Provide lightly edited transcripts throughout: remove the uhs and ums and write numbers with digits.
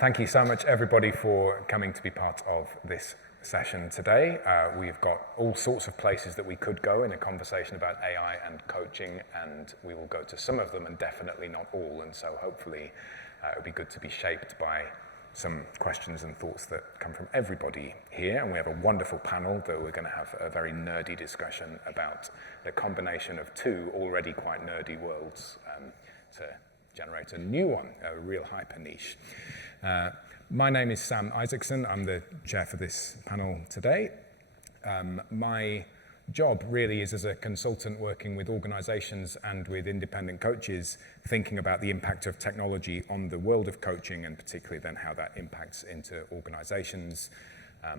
Thank you so much, everybody, for coming to be part of this session today. We've got all sorts of places that we could go in a conversation about AI and coaching, and we will go to some of them and definitely not all. And so hopefully it would be good to be shaped by some questions and thoughts that come from everybody here. And we have a wonderful panel that we're going to have a very nerdy discussion about the combination of two already quite nerdy worlds to generate a new one, a real hyper niche. My name is Sam Isaacson. I'm the chair for this panel today. My job really is as a consultant working with organizations and with independent coaches, thinking about the impact of technology on the world of coaching and particularly then how that impacts into organizations.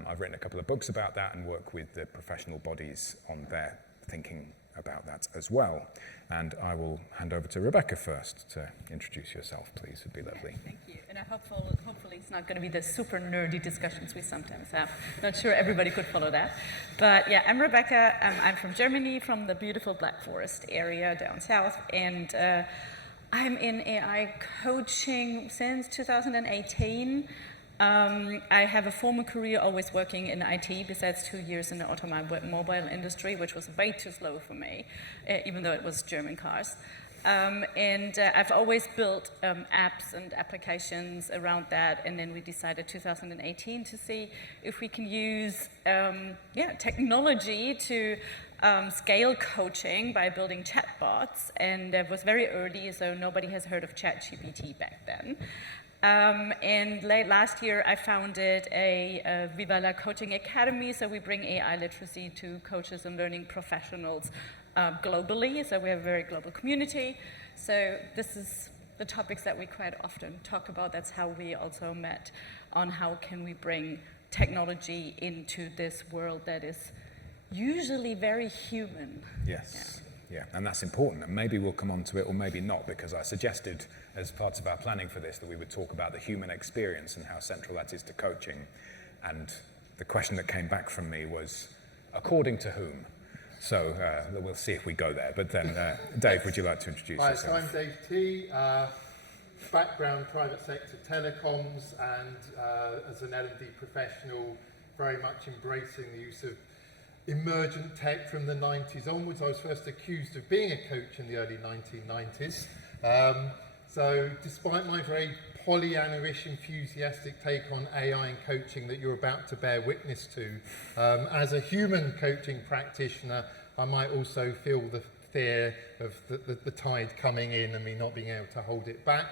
I've written a couple of books about that and work with the professional bodies on their thinking about that as well. And I will hand over to Rebecca first to introduce yourself, please. Would be lovely. Thank you. And hopefully it's not going to be the super nerdy discussions we sometimes have. Not sure everybody could follow that. But yeah, I'm Rebecca. I'm from Germany, from the beautiful Black Forest area down south. And I'm in AI coaching since 2018. I have a former career always working in IT, besides 2 years in the automobile industry, which was way too slow for me, even though it was German cars. And I've always built apps and applications around that, and then we decided 2018 to see if we can use technology to scale coaching by building chatbots, and it was very early, so nobody has heard of ChatGPT back then. And late last year, I founded a Viva La Coaching Academy, so we bring AI literacy to coaches and learning professionals globally, so we have a very global community. So this is the topics that we quite often talk about. That's how we also met on how can we bring technology into this world that is usually very human. Yes. Yeah, and that's important, and maybe we'll come on to it or maybe not, because I suggested as part of our planning for this that we would talk about the human experience and how central that is to coaching. And the question that came back from me was, according to whom? So we'll see if we go there. But then, Dave, would you like to introduce yourself? Hi, I'm Dave T. Background, private sector telecoms, and as an L&D professional, very much embracing the use of emergent tech from the 90s onwards. I was first accused of being a coach in the early 1990s. So despite my very Pollyanna-ish enthusiastic take on AI and coaching that you're about to bear witness to, as a human coaching practitioner, I might also feel the fear of the tide coming in and me not being able to hold it back.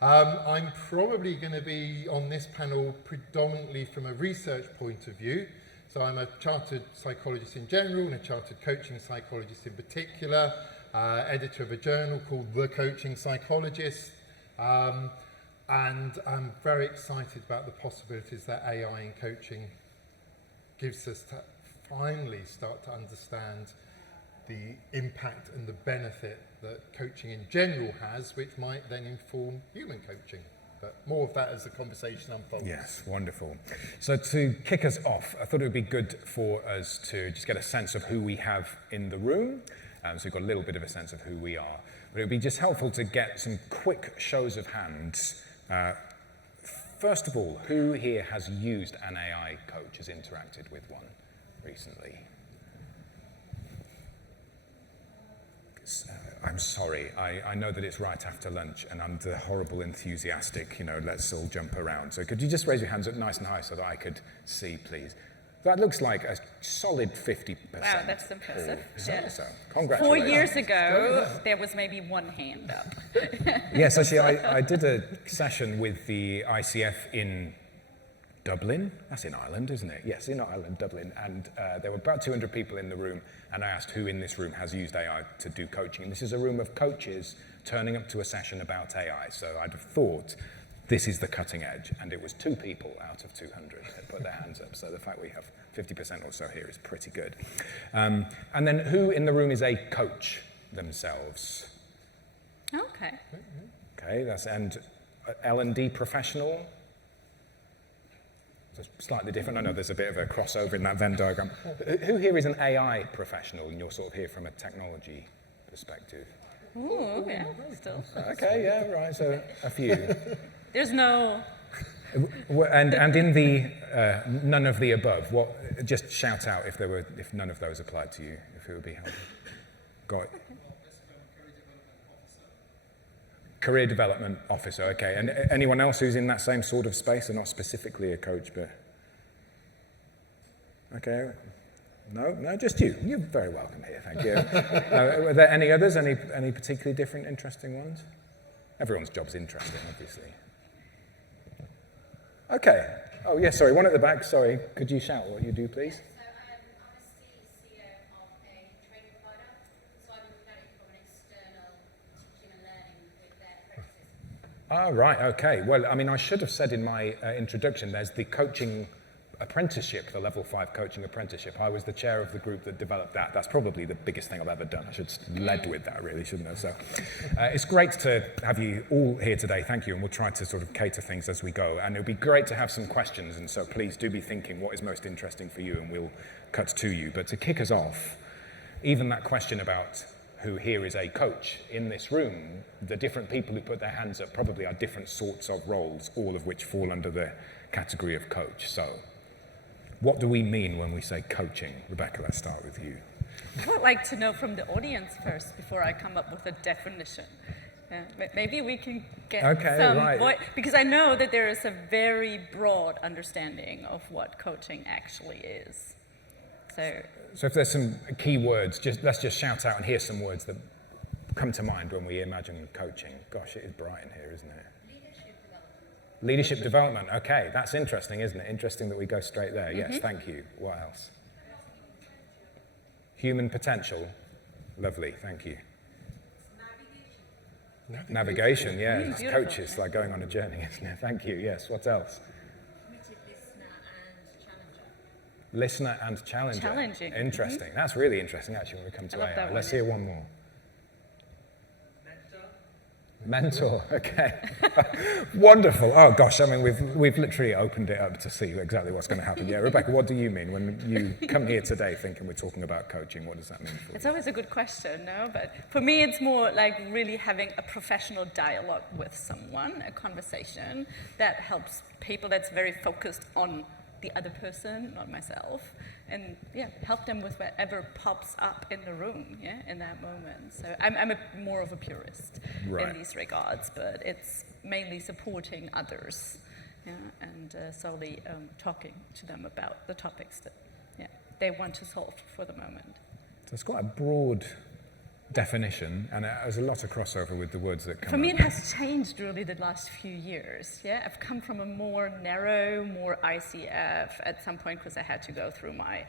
I'm probably going to be on this panel predominantly from a research point of view. So I'm a chartered psychologist in general and a chartered coaching psychologist in particular, editor of a journal called The Coaching Psychologist, and I'm very excited about the possibilities that AI in coaching gives us to finally start to understand the impact and the benefit that coaching in general has, which might then inform human coaching. But more of that as the conversation unfolds. Yes, wonderful. So to kick us off, I thought it would be good for us to just get a sense of who we have in the room. So we've got a little bit of a sense of who we are. But it would be just helpful to get some quick shows of hands. First of all, who here has used an AI coach, has interacted with one recently? I'm sorry, I know that it's right after lunch and I'm the horrible enthusiastic, let's all jump around. So could you just raise your hands up nice and high so that I could see, please? That looks like a solid 50%. Wow, that's impressive. Yeah. So, congratulations. 4 years ago, there was maybe one hand up. Yes, actually, I did a session with the ICF in Dublin. That's in Ireland, isn't it? Yes, in Ireland, Dublin. And there were about 200 people in the room, and I asked who in this room has used AI to do coaching. And this is a room of coaches turning up to a session about AI. So I'd have thought this is the cutting edge. And it was 2 people out of 200 that put their hands up. So the fact we have 50% or so here is pretty good. And then who in the room is a coach themselves? Okay. Okay, and L&D professional? Slightly different. I know there's a bit of a crossover in that Venn diagram. Who here is an AI professional and you're sort of here from a technology perspective? Ooh, yeah, still. Okay, yeah, right, so a few. There's no And in the none of the above, what? Just shout out if none of those applied to you, if it would be helpful. Got it. Career development officer, okay. And anyone else who's in that same sort of space, and not specifically a coach, but okay. No, just you. You're very welcome here, thank you. Are there any others? Any particularly different, interesting ones? Everyone's job's interesting, obviously. Okay. Oh, yes, sorry, one at the back. Sorry, could you shout what you do, please? So I'm a CEO of a training provider, so I'm looking at it from an external teaching and learning with their apprentices. Ah, right, okay. Well, I mean, I should have said in my introduction, there's the coaching apprenticeship, the level 5 coaching apprenticeship. I was the chair of the group that developed that. That's probably the biggest thing I've ever done. I should have led with that, really, shouldn't I? So it's great to have you all here today. Thank you. And we'll try to sort of cater things as we go. And it'll be great to have some questions. And so please do be thinking what is most interesting for you, and we'll cut to you. But to kick us off, even that question about who here is a coach in this room, the different people who put their hands up probably are different sorts of roles, all of which fall under the category of coach. So what do we mean when we say coaching? Rebecca, let's start with you. I would like to know from the audience first before I come up with a definition. Maybe we can get because I know that there is a very broad understanding of what coaching actually is. So if there's some key words, let's just shout out and hear some words that come to mind when we imagine coaching. Gosh, it is bright in here, isn't it? Leadership development, okay, that's interesting, isn't it? Interesting that we go straight there. Yes, thank you. What else? Human potential, lovely, thank you. Navigation, yeah, it's coaches, like going on a journey, isn't it? Thank you, yes, what else? Listener and challenger. Challenging. Interesting, that's really interesting actually when we come to AI. Let's hear one more. Mentor, okay. Wonderful. Oh gosh, I mean, we've literally opened it up to see exactly what's going to happen. Yeah, Rebecca, what do you mean when you come here today thinking we're talking about coaching? What does that mean for you? It's always a good question, no? But for me, it's more like really having a professional dialogue with someone, a conversation that helps people, that's very focused on the other person, not myself, and help them with whatever pops up in the room, in that moment. So I'm more of a purist in these regards, but it's mainly supporting others, and solely talking to them about the topics that they want to solve for the moment. So it's quite a broad definition, and there's a lot of crossover with the words that come For me, it has changed really the last few years. I've come from a more narrow, more ICF at some point because I had to go through my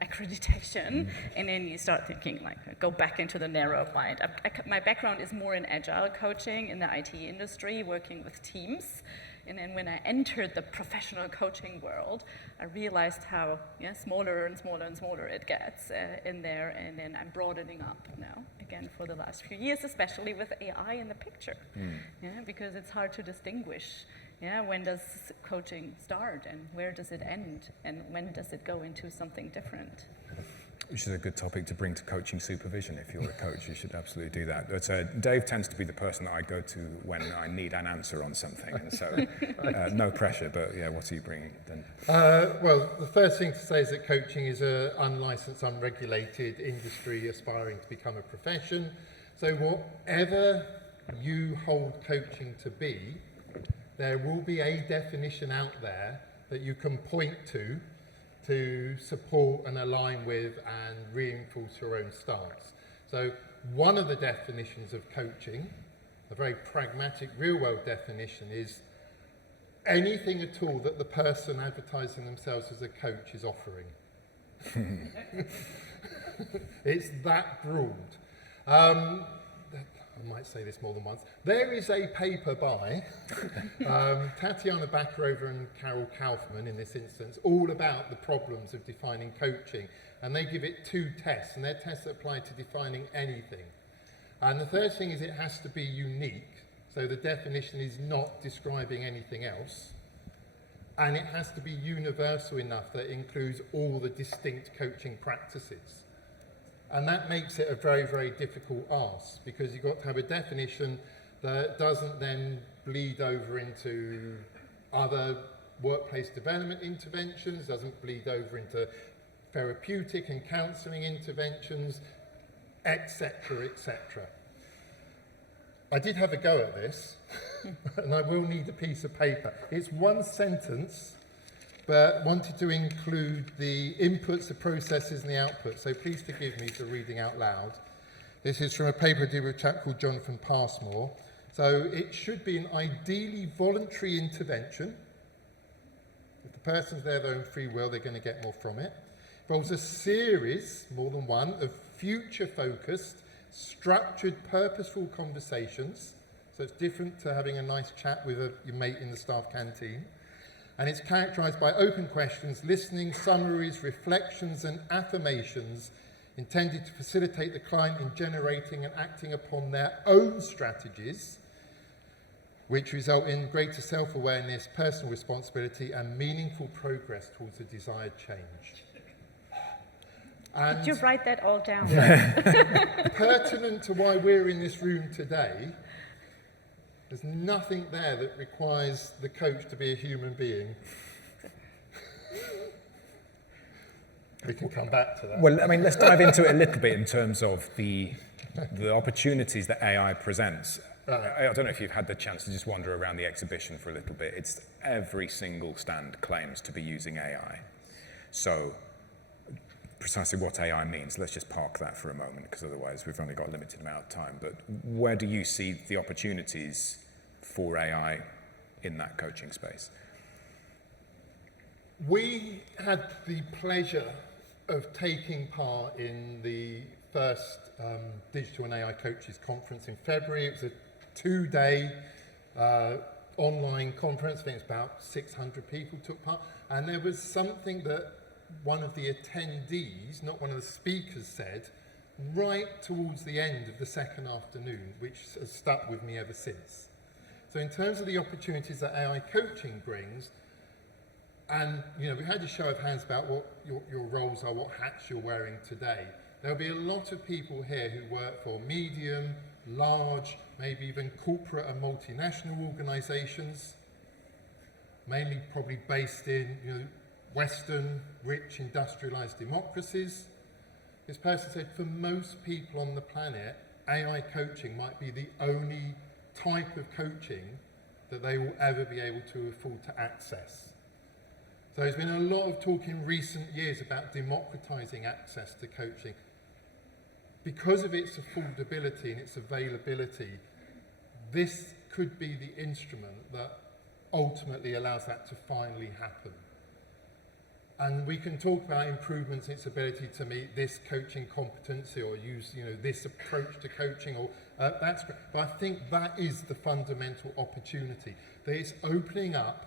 accreditation, and then you start thinking like, go back into the narrow mind. My background is more in agile coaching in the IT industry, working with teams. And then when I entered the professional coaching world, I realized how smaller and smaller and smaller it gets in there. And then I'm broadening up now, again, for the last few years, especially with AI in the picture. Because it's hard to distinguish, when does coaching start and where does it end? And when does it go into something different? Which is a good topic to bring to coaching supervision. If you're a coach, you should absolutely do that. But Dave tends to be the person that I go to when I need an answer on something, and so no pressure, but what are you bringing then? Well, the first thing to say is that coaching is an unlicensed, unregulated industry aspiring to become a profession. So whatever you hold coaching to be, there will be a definition out there that you can point to support and align with and reinforce your own stance. So one of the definitions of coaching, a very pragmatic, real-world definition, is anything at all that the person advertising themselves as a coach is offering. It's that broad. I might say this more than once. There is a paper by Tatiana Bakarova and Carol Kaufman, in this instance, all about the problems of defining coaching. And they give it 2 tests, and they're tests that apply to defining anything. And the first thing is it has to be unique. So the definition is not describing anything else. And it has to be universal enough that it includes all the distinct coaching practices. And that makes it a very, very difficult ask, because you've got to have a definition that doesn't then bleed over into other workplace development interventions, doesn't bleed over into therapeutic and counselling interventions, etc., etc. I did have a go at this, and I will need a piece of paper. It's one sentence, but wanted to include the inputs, the processes, and the outputs, so please forgive me for reading out loud. This is from a paper I did with a chap called Jonathan Passmore. So it should be an ideally voluntary intervention. If the person's there of their own free will, they're going to get more from it. Involves a series, more than one, of future-focused, structured, purposeful conversations. So it's different to having a nice chat with your mate in the staff canteen. And it's characterised by open questions, listening, summaries, reflections, and affirmations intended to facilitate the client in generating and acting upon their own strategies, which result in greater self-awareness, personal responsibility, and meaningful progress towards the desired change. And did you write that all down? pertinent to why we're in this room today, there's nothing there that requires the coach to be a human being. We can come back to that. Well, I mean, let's dive into it a little bit in terms of the opportunities that AI presents. Right. I don't know if you've had the chance to just wander around the exhibition for a little bit. It's every single stand claims to be using AI. So precisely what AI means, let's just park that for a moment, because otherwise we've only got a limited amount of time. But where do you see the opportunities for AI in that coaching space? We had the pleasure of taking part in the first Digital and AI Coaches Conference in February. It was a 2-day online conference. I think it's about 600 people took part. And there was something that one of the attendees, not one of the speakers, said right towards the end of the second afternoon, which has stuck with me ever since. So in terms of the opportunities that AI coaching brings, and we had a show of hands about what your roles are, what hats you're wearing today. There'll be a lot of people here who work for medium, large, maybe even corporate and multinational organisations, mainly probably based in Western, rich, industrialised democracies. This person said, for most people on the planet, AI coaching might be the only type of coaching that they will ever be able to afford to access. So there's been a lot of talk in recent years about democratising access to coaching. Because of its affordability and its availability, this could be the instrument that ultimately allows that to finally happen. And we can talk about improvements in its ability to meet this coaching competency or use this approach to coaching, or that's great. But I think that is the fundamental opportunity. That it's opening up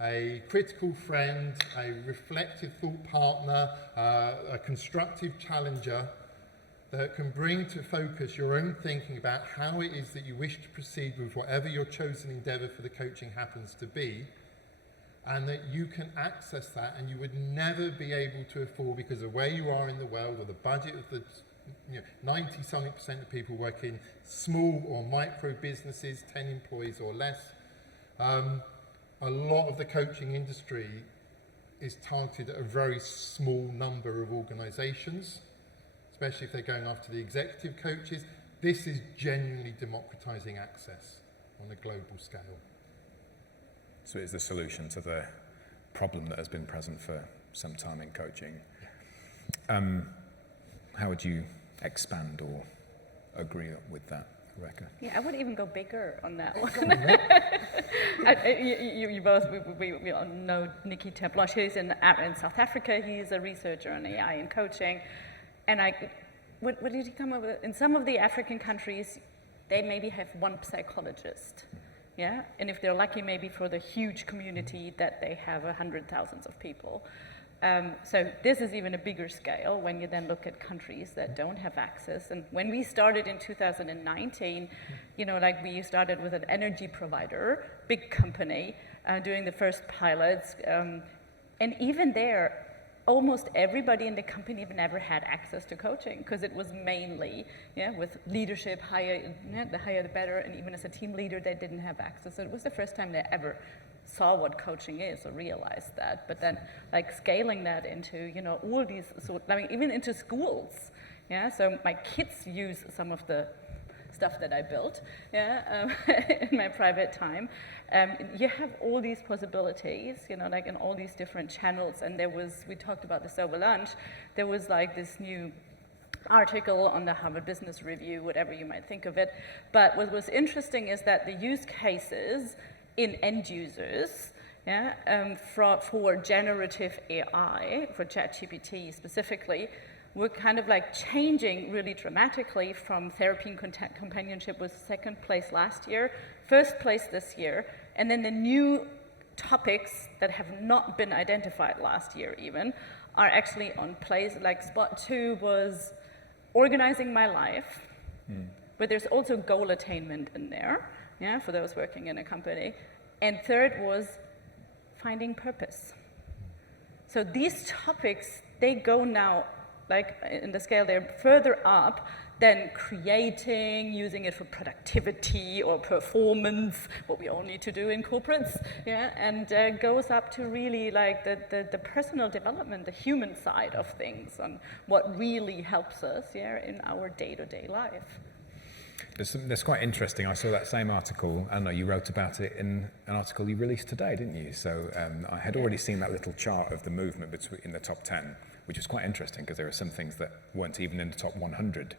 a critical friend, a reflective thought partner, a constructive challenger that can bring to focus your own thinking about how it is that you wish to proceed with whatever your chosen endeavour for the coaching happens to be, and that you can access that and you would never be able to afford, because of where you are in the world or the budget of the 90-something% of people work in small or micro businesses, 10 employees or less. A lot of the coaching industry is targeted at a very small number of organisations, especially if they're going after the executive coaches. This is genuinely democratising access on a global scale. So it's the solution to the problem that has been present for some time in coaching. How would you expand or agree with that, Rebecca? Yeah, I would even go bigger on that one. You both, we all know Nikki Tablosh. He's in South Africa. He's a researcher on AI and coaching. And what did he come up with? In some of the African countries, they maybe have one psychologist. Yeah, and if they're lucky, maybe for the huge community that they have 100,000 of people. So this is even a bigger scale when you then look at countries that don't have access. And when we started in 2019, we started with an energy provider, big company, doing the first pilots. And even there, almost everybody in the company never had access to coaching, because it was mainly, with leadership, the higher the better, and even as a team leader, they didn't have access. So it was the first time they ever saw what coaching is or realized that, but then like scaling that into, all these even into schools. Yeah, so my kids use some of the stuff that I built, in my private time. You have all these possibilities, like in all these different channels. And we talked about this over lunch, there was like this new article on the Harvard Business Review, whatever you might think of it. But what was interesting is that the use cases in end users, for generative AI, for ChatGPT specifically, were kind of like changing really dramatically. From therapy and companionship was second place last year, first place this year, and then the new topics that have not been identified last year even are actually on place. Like spot 2 was organizing my life, but there's also goal attainment in there, for those working in a company. And third was finding purpose. So these topics, they go now, like in the scale, they're further up than creating, using it for productivity or performance, what we all need to do in corporates, and goes up to really like the personal development, the human side of things, on what really helps us, in our day-to-day life. That's quite interesting. I saw that same article. I know you wrote about it in an article you released today, didn't you? So I had already seen that little chart of the movement in the top 10, which was quite interesting because there are some things that weren't even in the top 100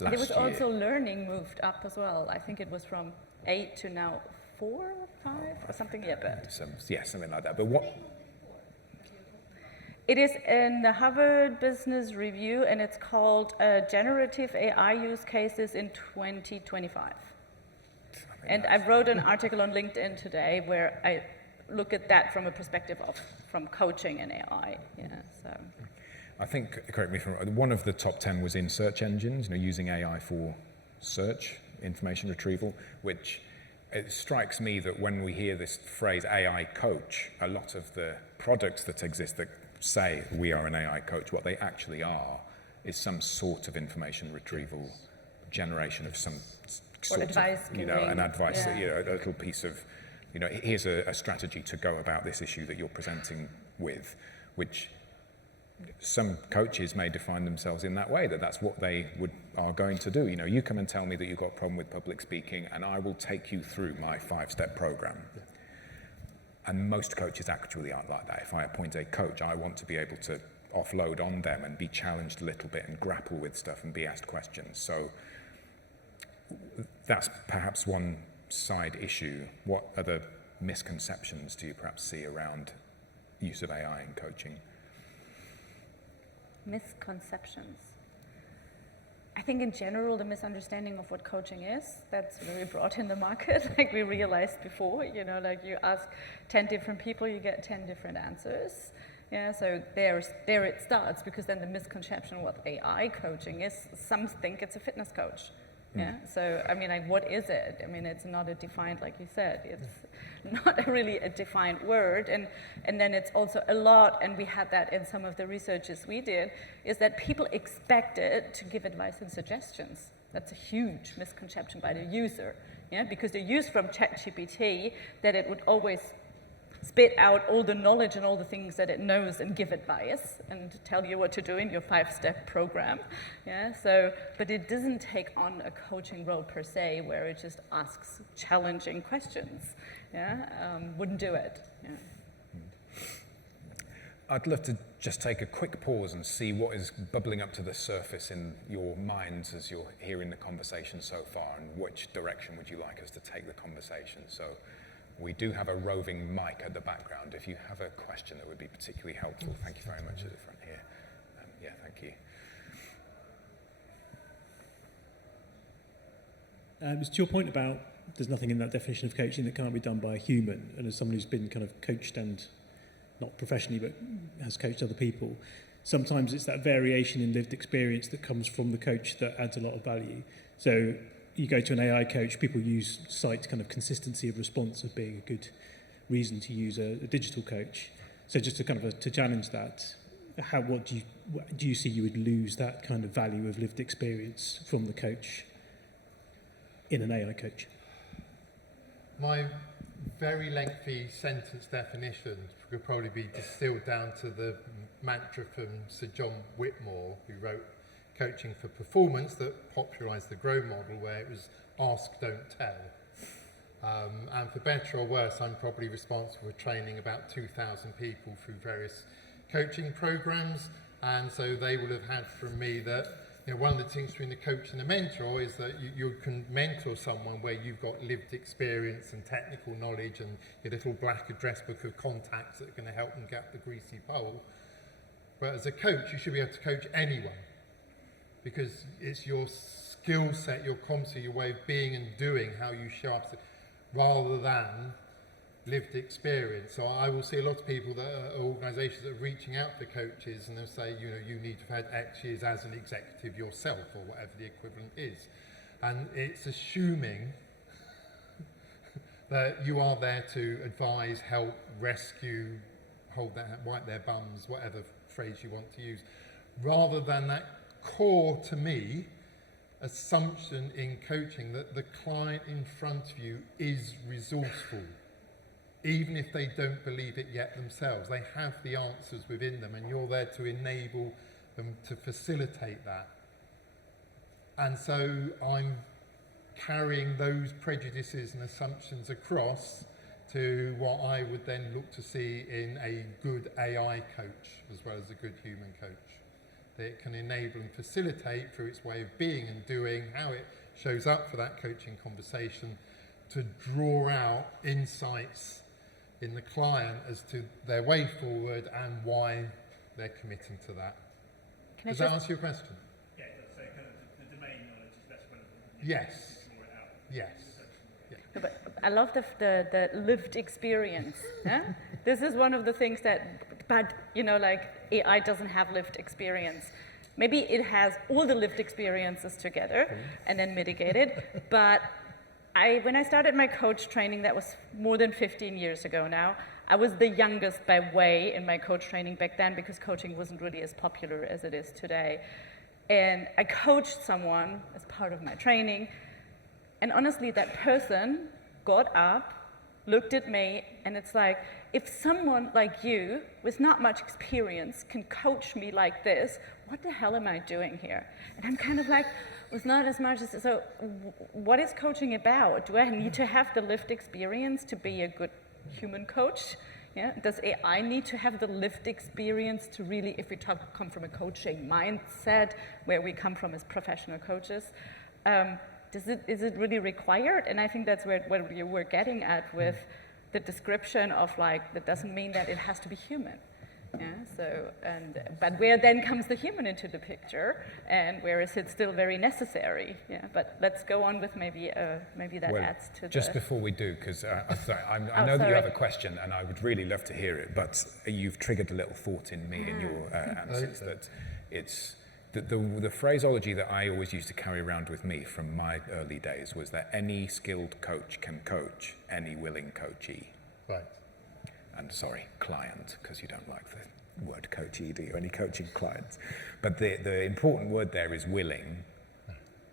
last year. There was also learning moved up as well. I think it was from 8 to now 4 or 5 or something. Something like that. But what? It is in the Harvard Business Review, and it's called Generative AI Use Cases in 2025. And I wrote an article on LinkedIn today where I look at that from a perspective from coaching and AI. I think, correct me if I'm wrong, one of the top 10 was in search engines, using AI for search, information retrieval, which it strikes me that when we hear this phrase AI coach, a lot of the products that exist that say we are an AI coach, what they actually are is some sort of information retrieval generation of some sort advice of, an advice, a little piece of, here's a strategy to go about this issue that you're presenting with, which some coaches may define themselves in that way, that's what they are going to do. You come and tell me that you've got a problem with public speaking, and I will take you through my 5-step program. And most coaches actually aren't like that. If I appoint a coach, I want to be able to offload on them and be challenged a little bit and grapple with stuff and be asked questions. So that's perhaps one side issue. What other misconceptions do you perhaps see around use of AI in coaching? Misconceptions. I think in general, the misunderstanding of what coaching is, that's very broad in the market. Like we realized before, like you ask 10 different people, you get 10 different answers. So there it starts, because then the misconception of what AI coaching is, some think it's a fitness coach. So, what is it? It's not a defined, like you said, it's not really a defined word. And then it's also a lot, and we had that in some of the researches we did, is that people expect it to give advice and suggestions. That's a huge misconception by the user, because they use from ChatGPT that it would always spit out all the knowledge and all the things that it knows and give advice and tell you what to do in your 5-step program. But it doesn't take on a coaching role per se, where it just asks challenging questions. Wouldn't do it. I'd love to just take a quick pause and see what is bubbling up to the surface in your minds as you're hearing the conversation so far, and which direction would you like us to take the conversation. So we do have a roving mic at the background. If you have a question that would be particularly helpful, thank you very much at the front here. Thank you. It's to your point about there's nothing in that definition of coaching that can't be done by a human, and as someone who's been kind of coached, and not professionally but has coached other people, sometimes it's that variation in lived experience that comes from the coach that adds a lot of value. So you go to an AI coach, people cite kind of consistency of response as being a good reason to use a digital coach. So just to kind of to challenge that, what do you see you would lose that kind of value of lived experience from the coach in an AI coach? My very lengthy sentence definitions could probably be distilled down to the mantra from Sir John Whitmore, who wrote Coaching for Performance, that popularised the GROW model, where it was ask, don't tell. And for better or worse, I'm probably responsible for training about 2,000 people through various coaching programs, and so they will have had from me that, you know, one of the things between the coach and the mentor is that you can mentor someone where you've got lived experience and technical knowledge and your little black address book of contacts that are going to help them get the greasy pole. But as a coach, you should be able to coach anyone, because it's your skill set, your competency, your way of being and doing, how you show up, rather than lived experience. So I will see a lot of people that are organisations that are reaching out to coaches, and they'll say, you know, you need to have had X years as an executive yourself, or whatever the equivalent is. And it's assuming that you are there to advise, help, rescue, wipe their bums, whatever phrase you want to use, rather than that core, to me, assumption in coaching that the client in front of you is resourceful. Even if they don't believe it yet themselves, they have the answers within them, and you're there to enable them to facilitate that. And so I'm carrying those prejudices and assumptions across to what I would then look to see in a good AI coach as well as a good human coach. That it can enable and facilitate through its way of being and doing, how it shows up for that coaching conversation, to draw out insights in the client as to their way forward and why they're committing to that. Does that answer your question? Yeah, it does. So kind of the domain knowledge is less relevant. Yes. Yes. No, but I love the lived experience. Yeah? This is one of the things that, but you know, like AI doesn't have lived experience. Maybe it has all the lived experiences together and then mitigated. But when I started my coach training, that was more than 15 years ago now. I was the youngest by way in my coach training back then, because coaching wasn't really as popular as it is today. And I coached someone as part of my training. And honestly, that person got up, looked at me, and it's like, if someone like you, with not much experience, can coach me like this, what the hell am I doing here? And I'm kind of like, with not as much as, so what is coaching about? Do I need to have the lived experience to be a good human coach? Yeah? Does AI need to have the lived experience to really, if we come from a coaching mindset, where we come from as professional coaches, is it really required? And I think that's what you were getting at with the description of, like, that doesn't mean that it has to be human. Yeah, so, but where then comes the human into the picture, and where is it still very necessary? Yeah, but let's go on with maybe that adds to just before we do, because I know that you have a question, and I would really love to hear it, but you've triggered a little thought in me in your answers, that it's the phraseology that I always used to carry around with me from my early days was that any skilled coach can coach any willing coachee. Right. And sorry, client, because you don't like the word coachee, do you? Any coaching clients. But the important word there is willing.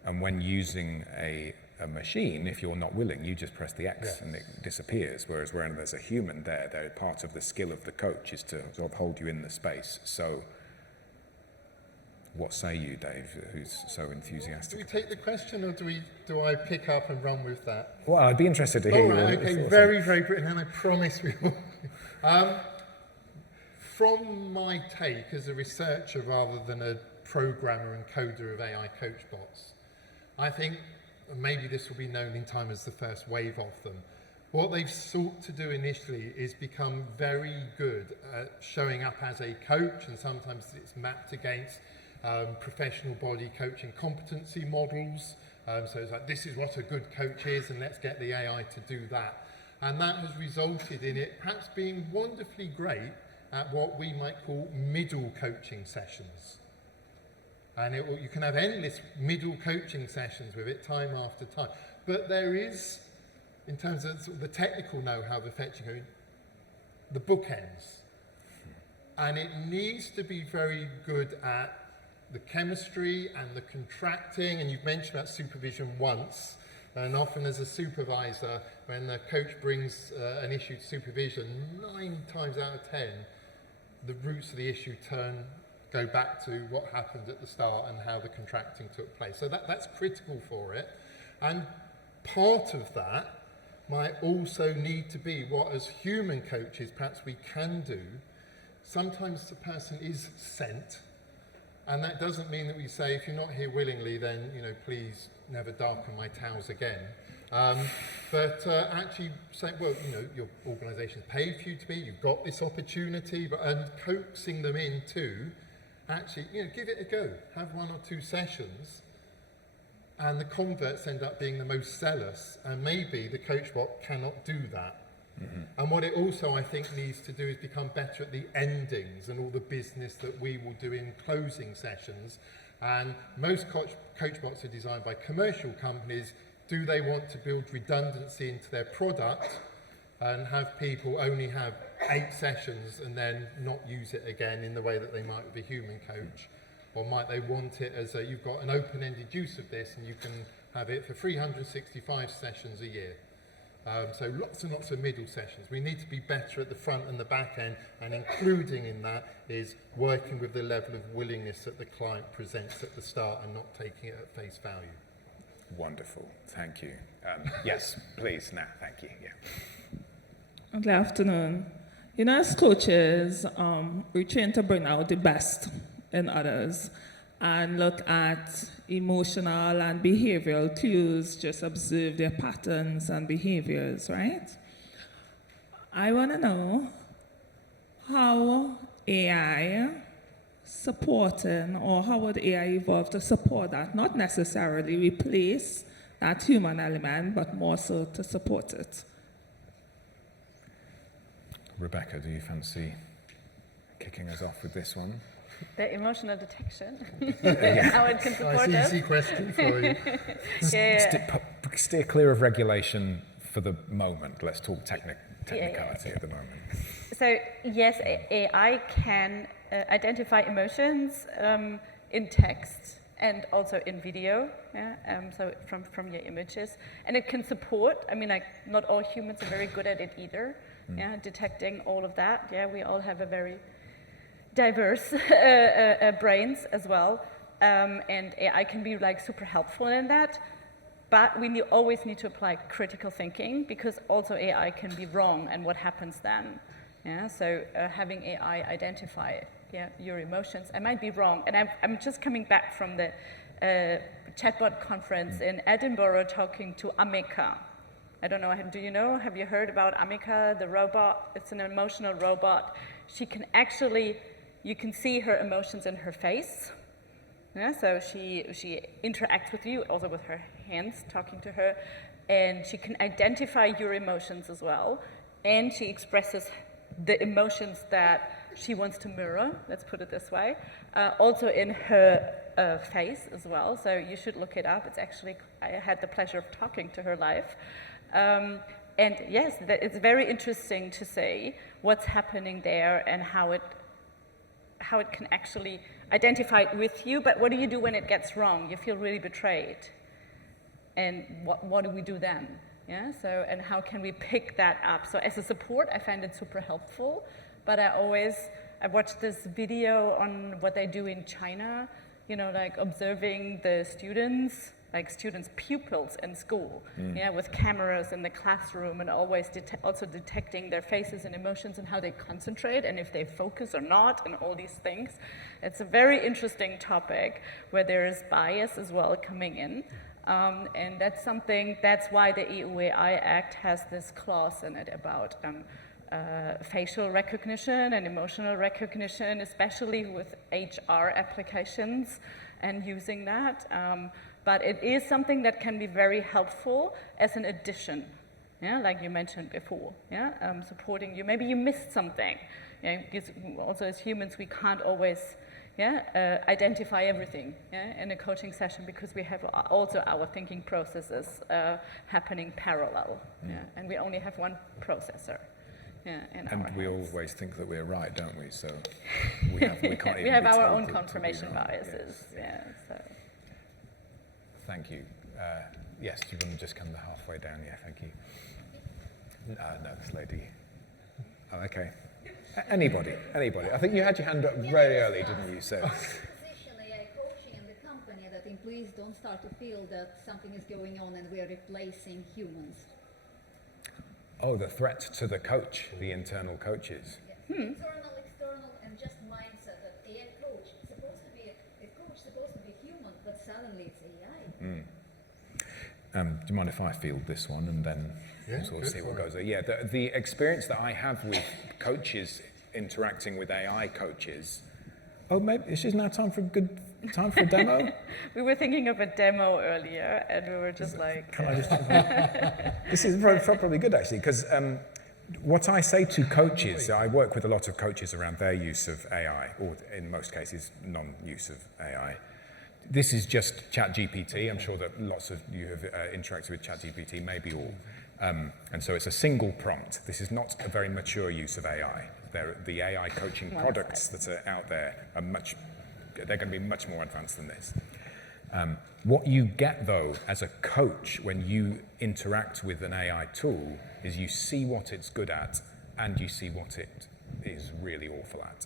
And when using a machine, if you're not willing, you just press the X and it disappears. Whereas when there's a human there, part of the skill of the coach is to sort of hold you in the space. So what say you, Dave, who's so enthusiastic? Do we take the question, or do I pick up and run with that? Well, I'd be interested to hear All your right, okay, thoughts. very, very brief, and I promise we will. From my take as a researcher rather than a programmer and coder of AI coach bots, I think maybe this will be known in time as the first wave of them. What they've sought to do initially is become very good at showing up as a coach, and sometimes it's mapped against professional body coaching competency models. So it's like, this is what a good coach is, and let's get the AI to do that. And that has resulted in it perhaps being wonderfully great at what we might call middle coaching sessions. And you can have endless middle coaching sessions with it, time after time. But there is, in terms of sort of the technical know-how of fetching, the bookends. And it needs to be very good at the chemistry and the contracting, and you've mentioned about supervision once. And often as a supervisor, when the coach brings an issue to supervision, 9 times out of 10, the roots of the issue go back to what happened at the start and how the contracting took place. So that's critical for it. And part of that might also need to be what, as human coaches, perhaps we can do. Sometimes the person is sent, and that doesn't mean that we say, if you're not here willingly, then, please never darken my towels again. But actually say, well, your organisation's paid for you to be, you've got this opportunity, and coaxing them into actually, give it a go. Have 1 or 2 sessions, and the converts end up being the most zealous, and maybe the coach bot cannot do that. Mm-hmm. And what it also, I think, needs to do is become better at the endings and all the business that we will do in closing sessions. And most coach bots are designed by commercial companies. Do they want to build redundancy into their product and have people only have 8 sessions and then not use it again in the way that they might with a human coach? Or might they want it as you've got an open-ended use of this and you can have it for 365 sessions a year? So lots and lots of middle sessions. We need to be better at the front and the back end, and including in that is working with the level of willingness that the client presents at the start and not taking it at face value. Wonderful, thank you. Yes, please, Nat, thank you. Yeah. Good afternoon. As coaches, we train to bring out the best in others and look at emotional and behavioral cues, just observe their patterns and behaviors, right? I want to know how AI supporting, or how would AI evolve to support that, not necessarily replace that human element, but more so to support it. Rebecca, do you fancy kicking us off with this one? The emotional detection, Yeah. how it can support Nice, us. easy question for you. Steer clear of regulation for the moment. Let's talk technicality at the moment. So yes, AI can identify emotions in text and also in video, so from your images. And it can support, not all humans are very good at it either, detecting all of that. Yeah, we all have a very diverse brains as well, and AI can be super helpful in that, but we always need to apply critical thinking, because also AI can be wrong, and what happens then? Yeah, so having AI identify your emotions. I might be wrong, and I'm just coming back from the chatbot conference in Edinburgh talking to Amika. I don't know, have you heard about Amika, the robot? It's an emotional robot. She can actually, you can see her emotions in her face. Yeah, so she interacts with you, also with her hands, talking to her, and she can identify your emotions as well, and she expresses the emotions that she wants to mirror, let's put it this way, also in her face as well, so you should look it up. It's actually, I had the pleasure of talking to her live. And yes, it's very interesting to see what's happening there and how it can actually identify it with you, but what do you do when it gets wrong? You feel really betrayed. And what do we do then? Yeah, so, and how can we pick that up? So as a support, I find it super helpful, but I watched this video on what they do in China, observing the students, pupils in school, with cameras in the classroom, and always also detecting their faces and emotions and how they concentrate and if they focus or not, and all these things. It's a very interesting topic where there is bias as well coming in. And that's why the EU AI Act has this clause in it about facial recognition and emotional recognition, especially with HR applications and using that. But it is something that can be very helpful as an addition, like you mentioned before, supporting you. Maybe you missed something. Because also as humans, we can't always identify everything in a coaching session, because we have also our thinking processes happening parallel, and we only have one processor. And we always think that we're right, don't we? So we can't even we have be our told own to confirmation be right. biases. Yes. So. Thank you. Yes, you want to just come the halfway down? Yeah, thank you. No, this lady. Oh, okay. Anybody. I think you had your hand up very early, didn't you? So. Position AI coaching in the company that employees don't start to feel that something is going on and we are replacing humans. Oh, the threat to the coach, the internal coaches. Yes. Internal, external, and just mindset that AI coach is supposed to be a coach, supposed to be human, but suddenly it's AI. Do you mind if I field this one and then we'll sort of see what goes there? Yeah, the experience that I have with coaches interacting with AI coaches. Oh, maybe this is now time for a demo. We were thinking of a demo earlier, and we were just like. Can I just? This is probably good actually, because what I say to coaches, I work with a lot of coaches around their use of AI, or in most cases, non-use of AI. This is just ChatGPT. I'm sure that lots of you have interacted with ChatGPT, maybe all. And so it's a single prompt. This is not a very mature use of AI. The AI coaching products that are out there are they're going to be much more advanced than this. What you get, though, as a coach when you interact with an AI tool is you see what it's good at and you see what it is really awful at.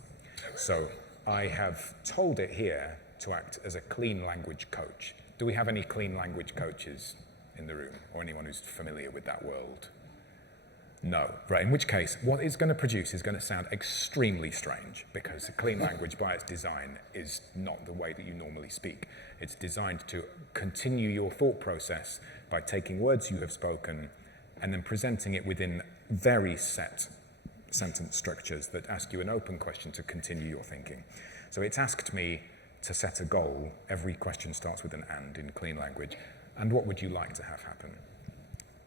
So I have told it here to act as a clean language coach. Do we have any clean language coaches in the room, or anyone who's familiar with that world? No. Right, in which case, what it's going to produce is going to sound extremely strange, because clean language by its design is not the way that you normally speak. It's designed to continue your thought process by taking words you have spoken and then presenting it within very set sentence structures that ask you an open question to continue your thinking. So it's asked me to set a goal. Every question starts with an "and" in clean language. And what would you like to have happen?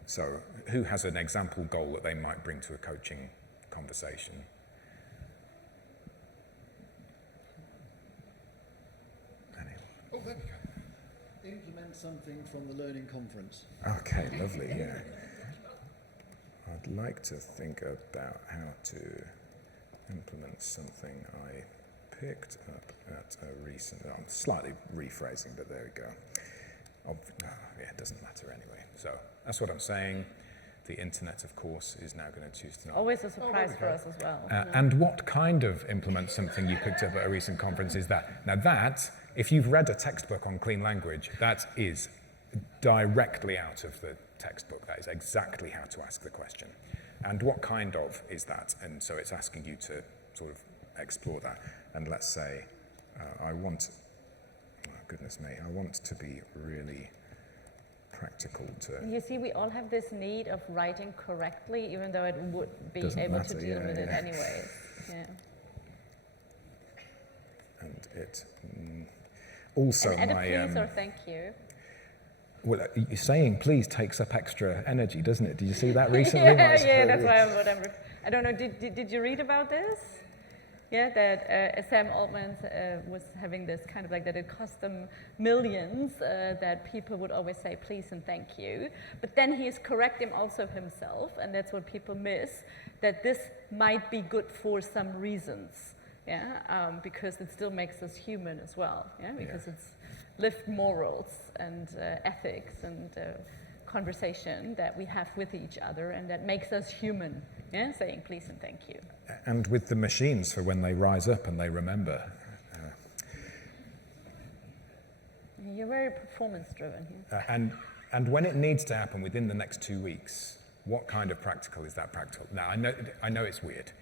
So who has an example goal that they might bring to a coaching conversation? Anyone? Oh, there we go. Implement something from the learning conference. Okay, lovely, yeah. I'd like to think about how to implement something I picked up at a recent... I'm slightly rephrasing, but there we go. Yeah, it doesn't matter anyway. So that's what I'm saying. The internet, of course, is now going to choose to not. Always a surprise for us as well. And what kind of implement something you picked up at a recent conference is that? Now that, if you've read a textbook on clean language, that is directly out of the textbook. That is exactly how to ask the question. And what kind of is that? And so it's asking you to sort of explore that. And let's say, I want to be really practical to... You see, we all have this need of writing correctly, even though it would be able to deal with it anyways. Yeah. And it also and a please or thank you. Well, saying please takes up extra energy, doesn't it? Did you see that recently? yeah, that's why I don't know, did you read about this? Yeah, that Sam Altman was having this kind of like that it cost them millions that people would always say please and thank you. But then he is correcting also himself, and that's what people miss, that this might be good for some reasons, yeah, because it still makes us human as well, yeah, because it's lived morals and ethics and conversation that we have with each other, and that makes us human, yeah, saying please and thank you. And with the machines for when they rise up and they remember. You're very performance-driven here. And when it needs to happen within the next 2 weeks, what kind of practical is that practical? Now, I know it's weird,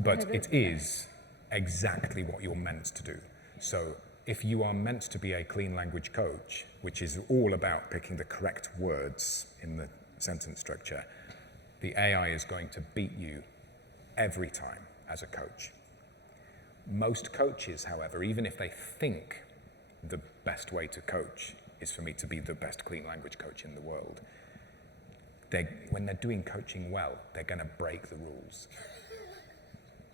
but it is exactly what you're meant to do. So if you are meant to be a clean language coach, which is all about picking the correct words in the sentence structure, the AI is going to beat you every time as a coach. Most coaches, however, even if they think the best way to coach is for me to be the best clean language coach in the world, when they're doing coaching well, they're going to break the rules.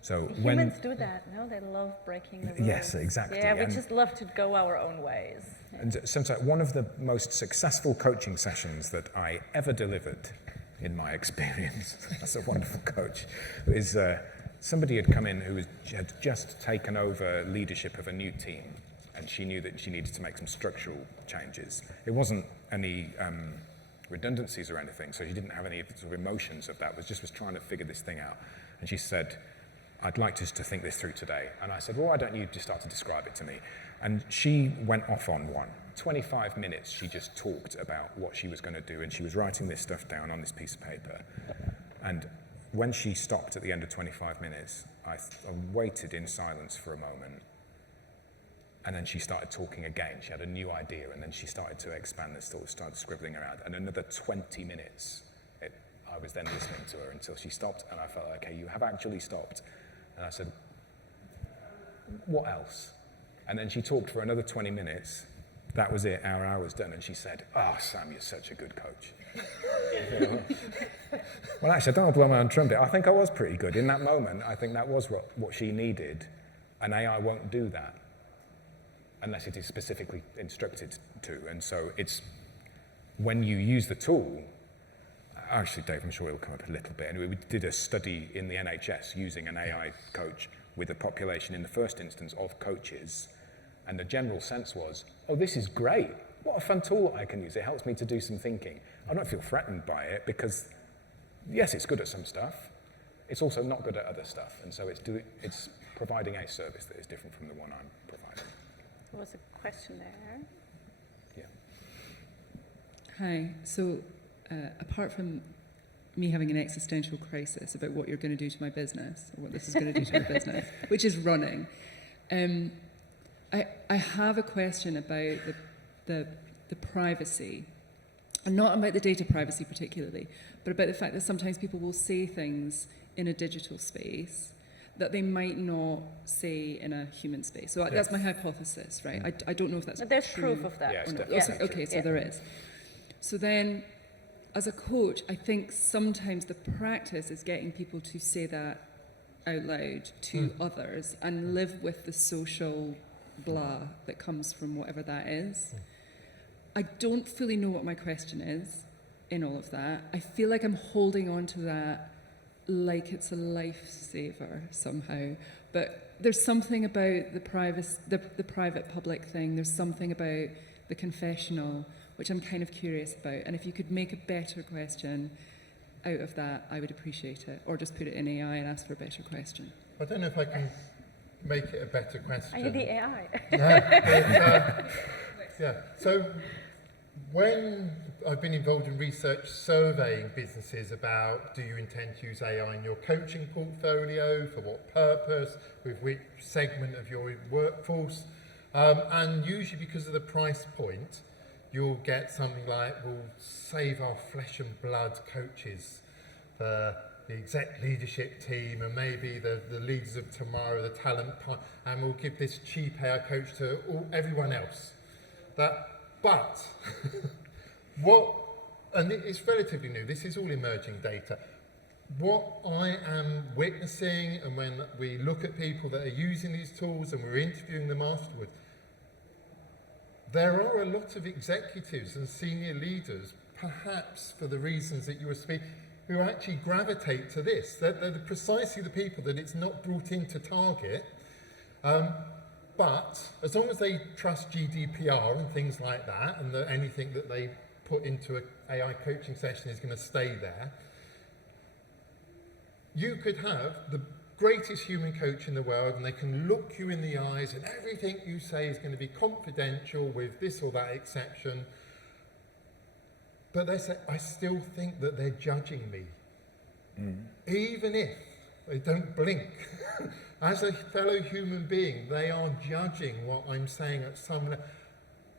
So humans do that, no? They love breaking the rules. Yes, exactly. Yeah, we just love to go our own ways. Yeah. And sometimes one of the most successful coaching sessions that I ever delivered, in my experience, as a wonderful coach, is somebody had come in who had just taken over leadership of a new team. and she knew that she needed to make some structural changes. It wasn't any redundancies or anything, so she didn't have any sort of emotions of that, was trying to figure this thing out. And she said, I'd like just to think this through today. And I said, well, why don't you just start to describe it to me? And she went off on one. 25 minutes she just talked about what she was going to do, and she was writing this stuff down on this piece of paper. And when she stopped at the end of 25 minutes, I waited in silence for a moment, and then she started talking again. She had a new idea, and then she started to expand this thought, started scribbling around. And another 20 minutes, I was then listening to her until she stopped, and I felt, okay, you have actually stopped. And I said, what else? And then she talked for another 20 minutes. That was it, our hour was done. And she said, oh, Sam, you're such a good coach. Well, actually, I don't want to blow my own trumpet. I think I was pretty good. In that moment, I think that was what she needed. And AI won't do that unless it is specifically instructed to. And so it's when you use the tool, actually, Dave, I'm sure it'll come up a little bit. Anyway, we did a study in the NHS using an AI coach with a population in the first instance of coaches. And the general sense was, oh, this is great. What a fun tool I can use. It helps me to do some thinking. I don't feel threatened by it because, yes, it's good at some stuff. It's also not good at other stuff. And so it's providing a service that is different from the one I'm providing. There was a question there. Yeah. Hi. So apart from me having an existential crisis about what you're going to do to my business, or what this is going to do to my business, which is running, I have a question about the privacy, and not about the data privacy particularly, but about the fact that sometimes people will say things in a digital space that they might not say in a human space. So that's my hypothesis, right? I don't know if that's But there's true proof of that. Yes, or not. definitely. Oh, so, okay, so there is. So then, as a coach, I think sometimes the practice is getting people to say that out loud to others and live with the social blah that comes from whatever that is. I don't fully know what my question is in all of that. I feel like I'm holding on to that like it's a lifesaver somehow. But there's something about the private public thing. There's something about the confessional, which I'm kind of curious about. And if you could make a better question out of that, I would appreciate it. Or just put it in AI and ask for a better question. I don't know if I can make it a better question. Are you the AI? Yeah. So when I've been involved in research surveying businesses about, do you intend to use AI in your coaching portfolio, for what purpose, with which segment of your workforce, and usually because of the price point, you'll get something like, we'll save our flesh and blood coaches for the exec leadership team and maybe the leaders of tomorrow, the talent, and we'll give this cheap AI coach to everyone else. But and it's relatively new, this is all emerging data. What I am witnessing, and when we look at people that are using these tools and we're interviewing them afterwards, there are a lot of executives and senior leaders, perhaps for the reasons that you were speaking, who actually gravitate to this. They're precisely the people that it's not brought in to target. But as long as they trust GDPR and things like that, and that anything that they put into an AI coaching session is going to stay there, you could have the greatest human coach in the world, and they can look you in the eyes, and everything you say is going to be confidential with this or that exception. But they say, I still think that they're judging me. Even if they don't blink. As a fellow human being, they are judging what I'm saying at some level.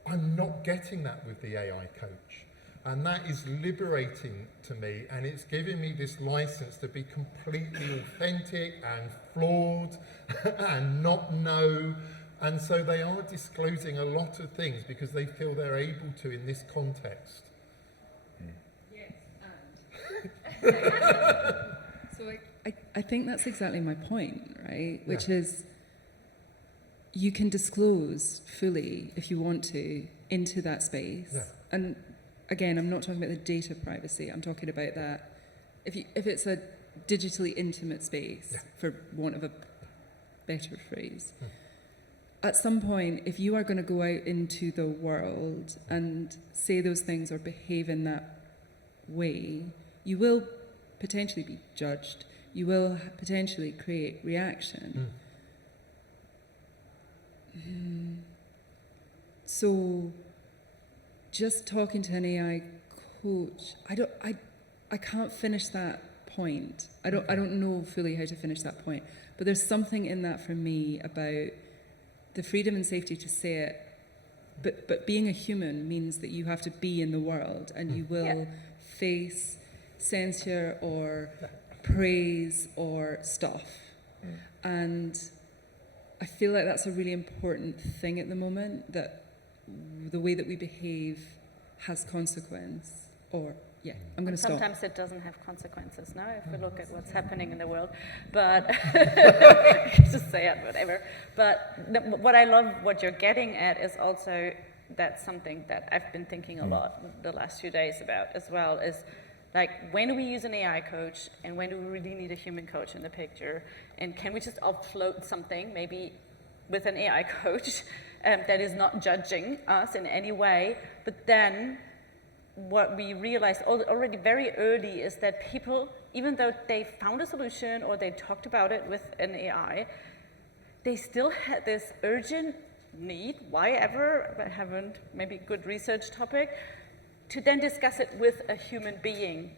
I'm not getting that with the AI coach. And that is liberating to me, and it's giving me this license to be completely authentic and flawed and not know. And so they are disclosing a lot of things because they feel they're able to in this context. Yes, and. So I think that's exactly my point, right? Which is, you can disclose fully, if you want to, into that space. Yeah. And again, I'm not talking about the data privacy. I'm talking about that. If it's a digitally intimate space, for want of a better phrase, at some point, if you are going to go out into the world and say those things or behave in that way, you will potentially be judged. You will potentially create reaction. So just talking to an AI coach, I can't finish that point. I don't know fully how to finish that point. But there's something in that for me about the freedom and safety to say it. But being a human means that you have to be in the world, and you will face censure or praise or stuff. And I feel like that's a really important thing at the moment, that the way that we behave has consequence. Or, I'm going to stop. Sometimes it doesn't have consequences now, if we look at what's happening in the world. But, just say it, whatever. But what I love, what you're getting at is also, that's something that I've been thinking a lot the last few days about as well, is like, when do we use an AI coach, and when do we really need a human coach in the picture? And can we just offload something, maybe with an AI coach, that is not judging us in any way? But then what we realized already very early is that people, even though they found a solution or they talked about it with an AI, they still had this urgent need, why ever, I haven't, maybe good research topic, to then discuss it with a human being.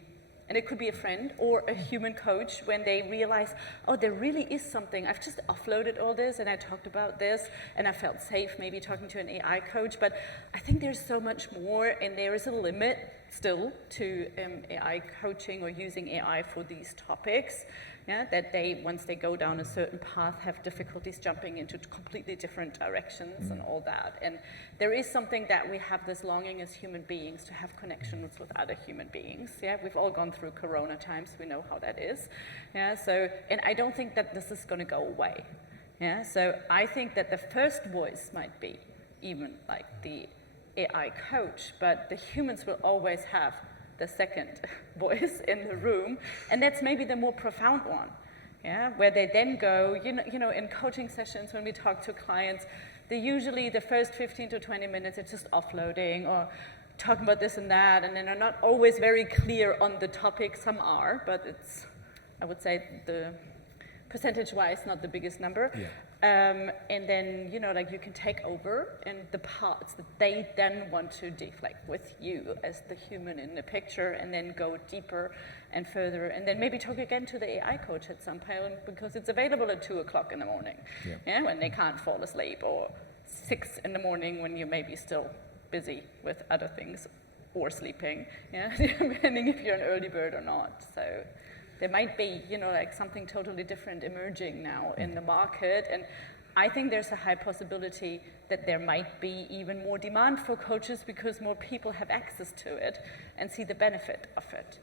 And it could be a friend or a human coach, when they realize, oh, there really is something. I've just offloaded all this, and I talked about this, and I felt safe maybe talking to an AI coach. But I think there's so much more, and there is a limit still to AI coaching or using AI for these topics. That they, once they go down a certain path, have difficulties jumping into completely different directions and all that. And there is something that we have this longing as human beings to have connections with other human beings. We've all gone through Corona times. We know how that is. So, and I don't think that this is going to go away. So I think that the first voice might be even like the AI coach, but the humans will always have the second voice in the room, and that's maybe the more profound one, where they then go, you know, in coaching sessions when we talk to clients, they usually, the first 15 to 20 minutes, it's just offloading or talking about this and that, and then are not always very clear on the topic. Some are, but it's, I would say, the percentage-wise, not the biggest number. And then, you know, like, you can take over in the parts that they then want to deflect with you as the human in the picture, and then go deeper and further, and then maybe talk again to the AI coach at some point, because it's available at 2 o'clock in the morning, when they can't fall asleep, or 6 in the morning when you're maybe still busy with other things or sleeping, depending if you're an early bird or not. So there might be, you know, like, something totally different emerging now in the market, and I think there's a high possibility that there might be even more demand for coaches because more people have access to it and see the benefit of it.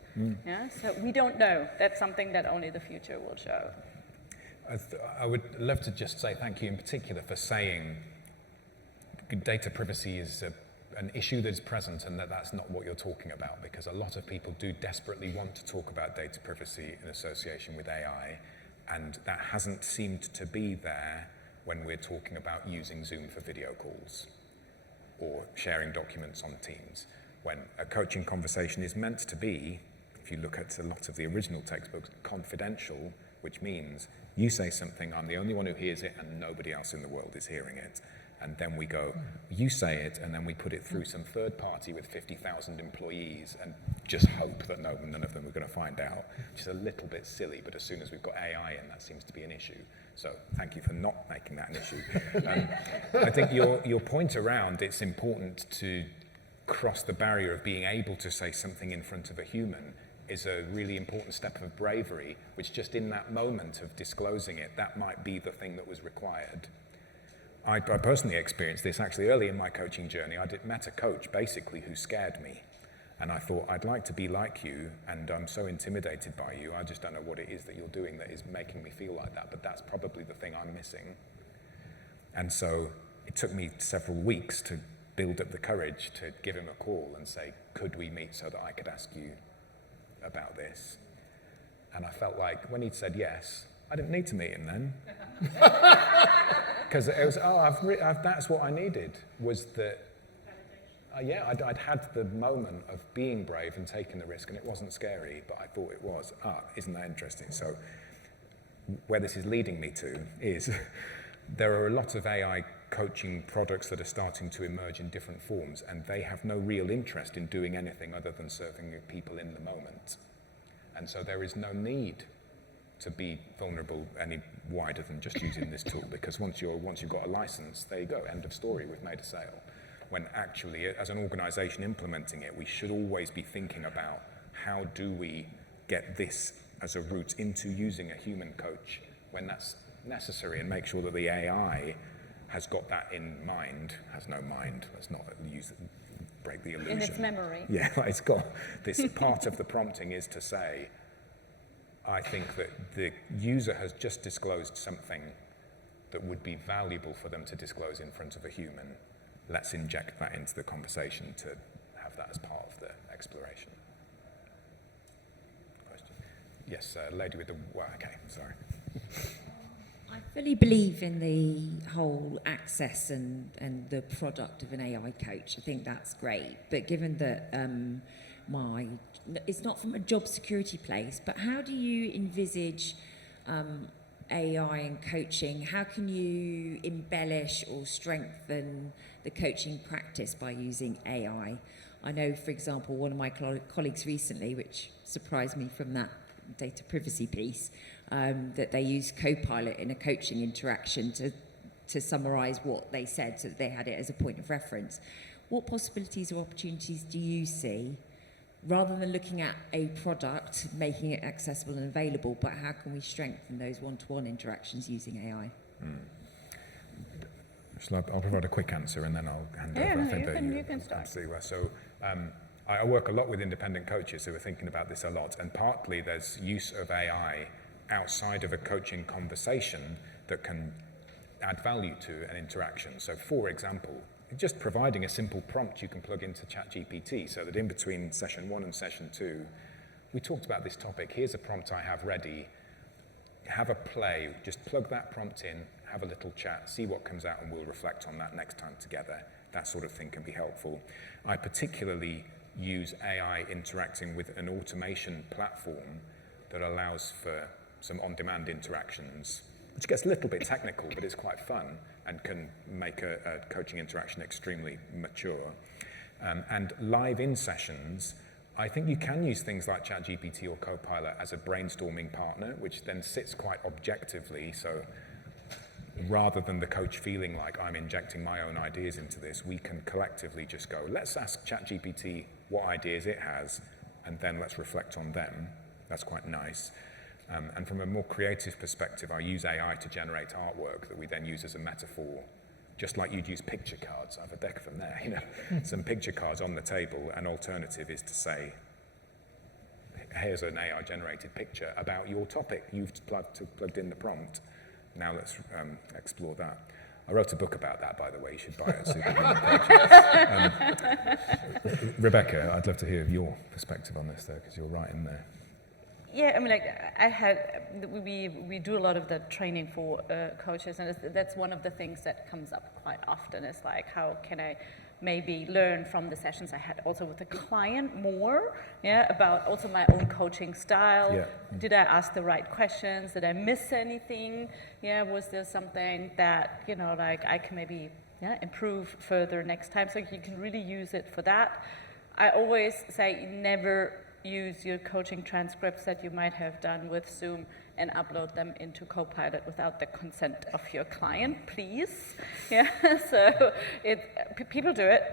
So we don't know. That's something that only the future will show. I would love to just say thank you in particular for saying data privacy is an issue that is present, and that's not what you're talking about, because a lot of people do desperately want to talk about data privacy in association with AI, and that hasn't seemed to be there when we're talking about using Zoom for video calls or sharing documents on Teams. When a coaching conversation is meant to be, if you look at a lot of the original textbooks, confidential, which means you say something, I'm the only one who hears it, and nobody else in the world is hearing it. And then we go, you say it, and then we put it through some third party with 50,000 employees and just hope that none of them are going to find out, which is a little bit silly, but as soon as we've got AI in, that seems to be an issue. So thank you for not making that an issue. I think your point around it's important to cross the barrier of being able to say something in front of a human is a really important step of bravery, which just in that moment of disclosing it, that might be the thing that was required. I personally experienced this actually early in my coaching journey. I met a coach basically who scared me. And I thought, I'd like to be like you, and I'm so intimidated by you. I just don't know what it is that you're doing that is making me feel like that, but that's probably the thing I'm missing. And so it took me several weeks to build up the courage to give him a call and say, could we meet so that I could ask you about this? And I felt like when he'd said yes, I didn't need to meet him then. because it was, that's what I needed, was that, yeah, I'd had the moment of being brave and taking the risk, and it wasn't scary, but I thought it was. Isn't that interesting? So where this is leading me to is there are a lot of AI coaching products that are starting to emerge in different forms, and they have no real interest in doing anything other than serving people in the moment. And so there is no need to be vulnerable any wider than just using this tool, because once you've got a license, there you go, end of story, we've made a sale. When actually, as an organization implementing it, we should always be thinking about how do we get this as a route into using a human coach when that's necessary, and make sure that the AI has got that in mind, has no mind, let's not break the illusion. In its memory. Yeah, it's got this part of the prompting is to say, I think that the user has just disclosed something that would be valuable for them to disclose in front of a human. Let's inject that into the conversation to have that as part of the exploration. Question? Yes, lady with the, well, okay, sorry. I fully believe in the whole access and the product of an AI coach. I think that's great. But given that it's not from a job security place, but how do you envisage AI and coaching? How can you embellish or strengthen the coaching practice by using AI? I know, for example, one of my colleagues recently, which surprised me from that data privacy piece, that they used Copilot in a coaching interaction to summarise what they said so that they had it as a point of reference. What possibilities or opportunities do you see, rather than looking at a product, making it accessible and available, but how can we strengthen those one-to-one interactions using AI? I'll provide a quick answer and then I'll hand over. I think you can start. So I work a lot with independent coaches who are thinking about this a lot, and partly there's use of AI outside of a coaching conversation that can add value to an interaction. So for example, just providing a simple prompt you can plug into ChatGPT so that in between session 1 and session 2, we talked about this topic, here's a prompt I have ready, have a play, just plug that prompt in, have a little chat, see what comes out, and we'll reflect on that next time together. That sort of thing can be helpful. I particularly use AI interacting with an automation platform that allows for some on-demand interactions, which gets a little bit technical, but it's quite fun and can make a coaching interaction extremely mature. And live-in sessions, I think you can use things like ChatGPT or Copilot as a brainstorming partner, which then sits quite objectively. So rather than the coach feeling like I'm injecting my own ideas into this, we can collectively just go, let's ask ChatGPT what ideas it has, and then let's reflect on them. That's quite nice. And from a more creative perspective, I use AI to generate artwork that we then use as a metaphor, just like you'd use picture cards. I have a deck of them there, you know, some picture cards on the table. An alternative is to say, here's an AI-generated picture about your topic. You've plugged in the prompt. Now let's explore that. I wrote a book about that, by the way. You should buy it. Rebecca, I'd love to hear your perspective on this, though, because you're right in there. Yeah, I mean, we do a lot of the training for coaches, and that's one of the things that comes up quite often. Is like, how can I maybe learn from the sessions I had also with the client more, about also my own coaching style. Yeah. Did I ask the right questions? Did I miss anything? Was there something that, like I can maybe improve further next time? So you can really use it for that. I always say never use your coaching transcripts that you might have done with Zoom and upload them into Copilot without the consent of your client, please. So people do it,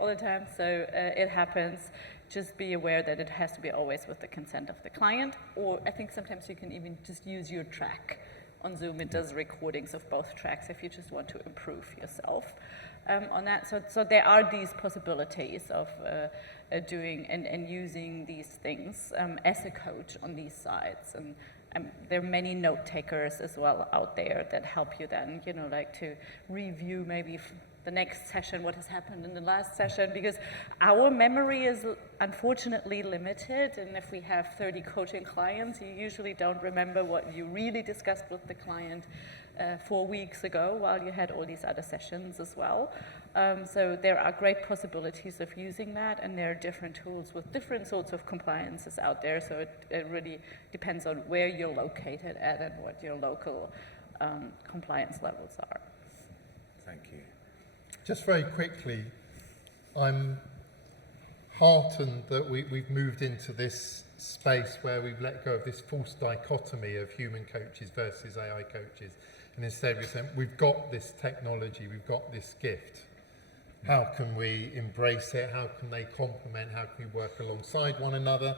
all the time. So it happens. Just be aware that it has to be always with the consent of the client. Or I think sometimes you can even just use your track. On Zoom, it does recordings of both tracks if you just want to improve yourself on that. So there are these possibilities of doing and using these things as a coach on these sides. And there are many note takers as well out there that help you then, like to review maybe the next session, what has happened in the last session, because our memory is unfortunately limited, and if we have 30 coaching clients, you usually don't remember what you really discussed with the client 4 weeks ago while you had all these other sessions as well. So there are great possibilities of using that, and there are different tools with different sorts of compliances out there, so it really depends on where you're located at and what your local compliance levels are. Thank you. Just very quickly, I'm heartened that we've moved into this space where we've let go of this false dichotomy of human coaches versus AI coaches. And instead we're saying, we've got this technology, we've got this gift. How can we embrace it? How can they complement? How can we work alongside one another?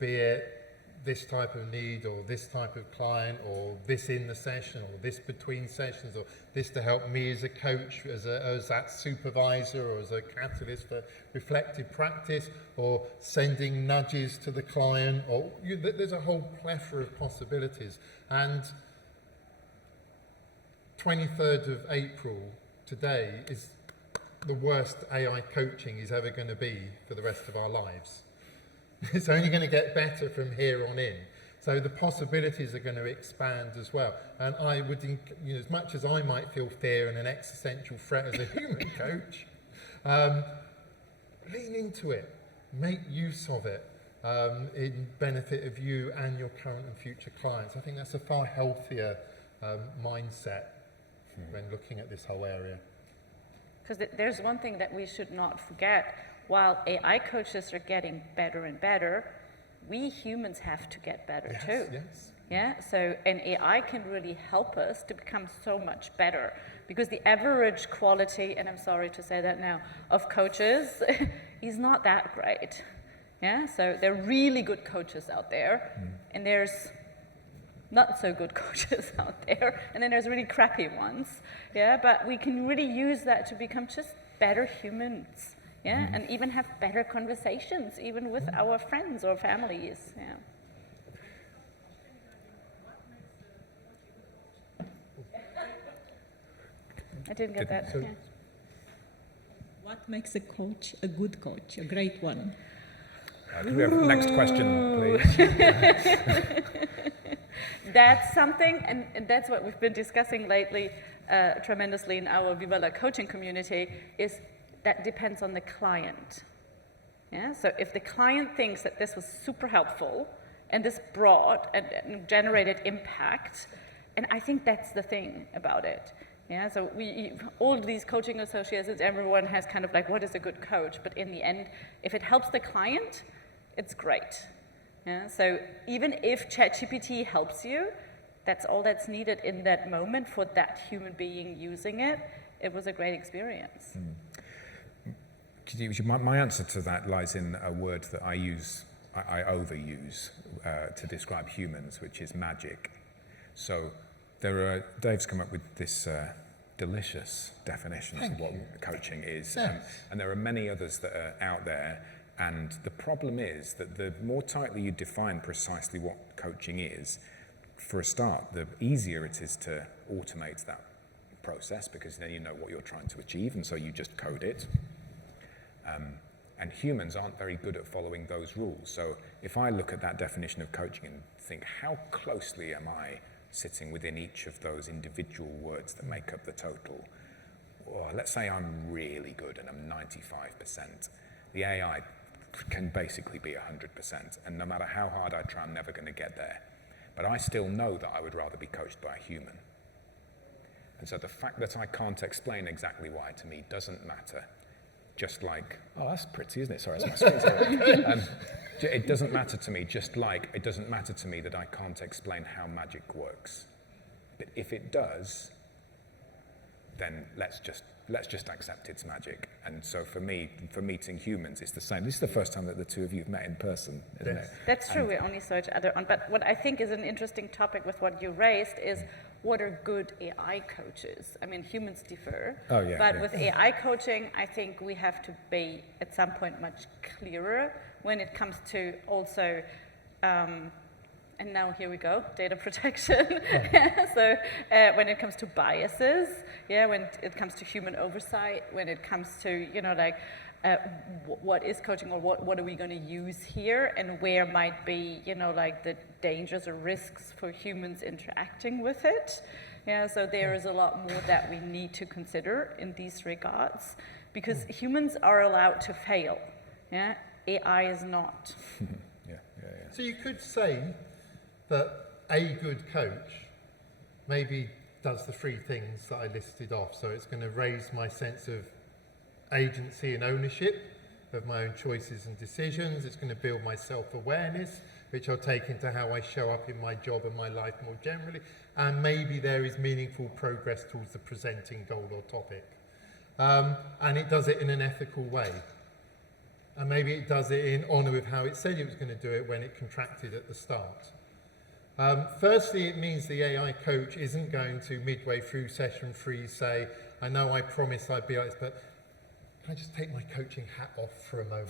Be it this type of need or this type of client or this in the session or this between sessions or this to help me as a coach, as that supervisor or as a catalyst for reflective practice or sending nudges to the client, or there's a whole plethora of possibilities. And 23rd of April today is the worst AI coaching is ever going to be for the rest of our lives. It's only going to get better from here on in. So the possibilities are going to expand as well. And I would, as much as I might feel fear and an existential threat as a human coach, lean into it, make use of it in benefit of you and your current and future clients. I think that's a far healthier mindset when looking at this whole area. Because there's one thing that we should not forget. While AI coaches are getting better and better, we humans have to get better too. Yes. Yeah, so an AI can really help us to become so much better, because the average quality, and I'm sorry to say that now, of coaches is not that great. Yeah, so there are really good coaches out there, and there's not so good coaches out there, and then there's really crappy ones. Yeah, but we can really use that to become just better humans. Yeah, and even have better conversations, even with our friends or families. Yeah. I didn't get that. Yeah. What makes a coach a good coach, a great one? Could we have the next question, please? That's something, and that's what we've been discussing lately tremendously in our Viva La coaching community, is that depends on the client. Yeah? So if the client thinks that this was super helpful and this brought and generated impact, and I think that's the thing about it. Yeah, so all these coaching associations, everyone has kind of like, what is a good coach? But in the end, if it helps the client, it's great. Yeah, so even if ChatGPT helps you, that's all that's needed in that moment for that human being using it. It was a great experience. My answer to that lies in a word that I overuse to describe humans, which is magic. So Dave's come up with this delicious definition of what coaching is, and there are many others that are out there. And the problem is that the more tightly you define precisely what coaching is, for a start, the easier it is to automate that process, because then you know what you're trying to achieve, and so you just code it. And humans aren't very good at following those rules. So if I look at that definition of coaching and think, how closely am I sitting within each of those individual words that make up the total? Well, let's say I'm really good and I'm 95%. The AI can basically be 100%. And no matter how hard I try, I'm never going to get there. But I still know that I would rather be coached by a human. And so the fact that I can't explain exactly why to me doesn't matter. Just like, oh, that's pretty, isn't it? Sorry, that's my screen. It doesn't matter to me, just like it doesn't matter to me that I can't explain how magic works. But if it does, then let's just accept it's magic. And so for me, for meeting humans, it's the same. This is the first time that the two of you have met in person, isn't it? That's true, we only saw each other on. But what I think is an interesting topic with what you raised is, what are good AI coaches? I mean, humans differ. Oh, yeah, but with AI coaching, I think we have to be, at some point, much clearer when it comes to also and now here we go, data protection. So when it comes to biases, when it comes to human oversight, when it comes to, what is coaching, or what are we going to use here, and where might be, the dangers or risks for humans interacting with it. So there is a lot more that we need to consider in these regards, because humans are allowed to fail. AI is not. So you could say that a good coach maybe does the three things that I listed off. So it's going to raise my sense of agency and ownership of my own choices and decisions. It's going to build my self-awareness, which I'll take into how I show up in my job and my life more generally. And maybe there is meaningful progress towards the presenting goal or topic. And it does it in an ethical way. And maybe it does it in honour of how it said it was going to do it when it contracted at the start. Firstly, it means the AI coach isn't going to, midway through session 3, say, I know I promised I'd be like this, but can I just take my coaching hat off for a moment?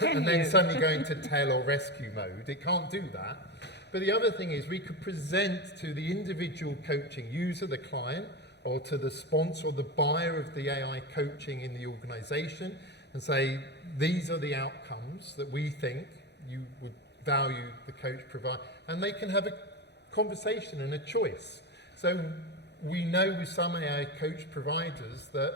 And then suddenly go into tell or rescue mode. It can't do that. But the other thing is we could present to the individual coaching user, the client, or to the sponsor or the buyer of the AI coaching in the organisation, and say, these are the outcomes that we think you would value the coach provide. And they can have a conversation and a choice. So we know with some AI coach providers that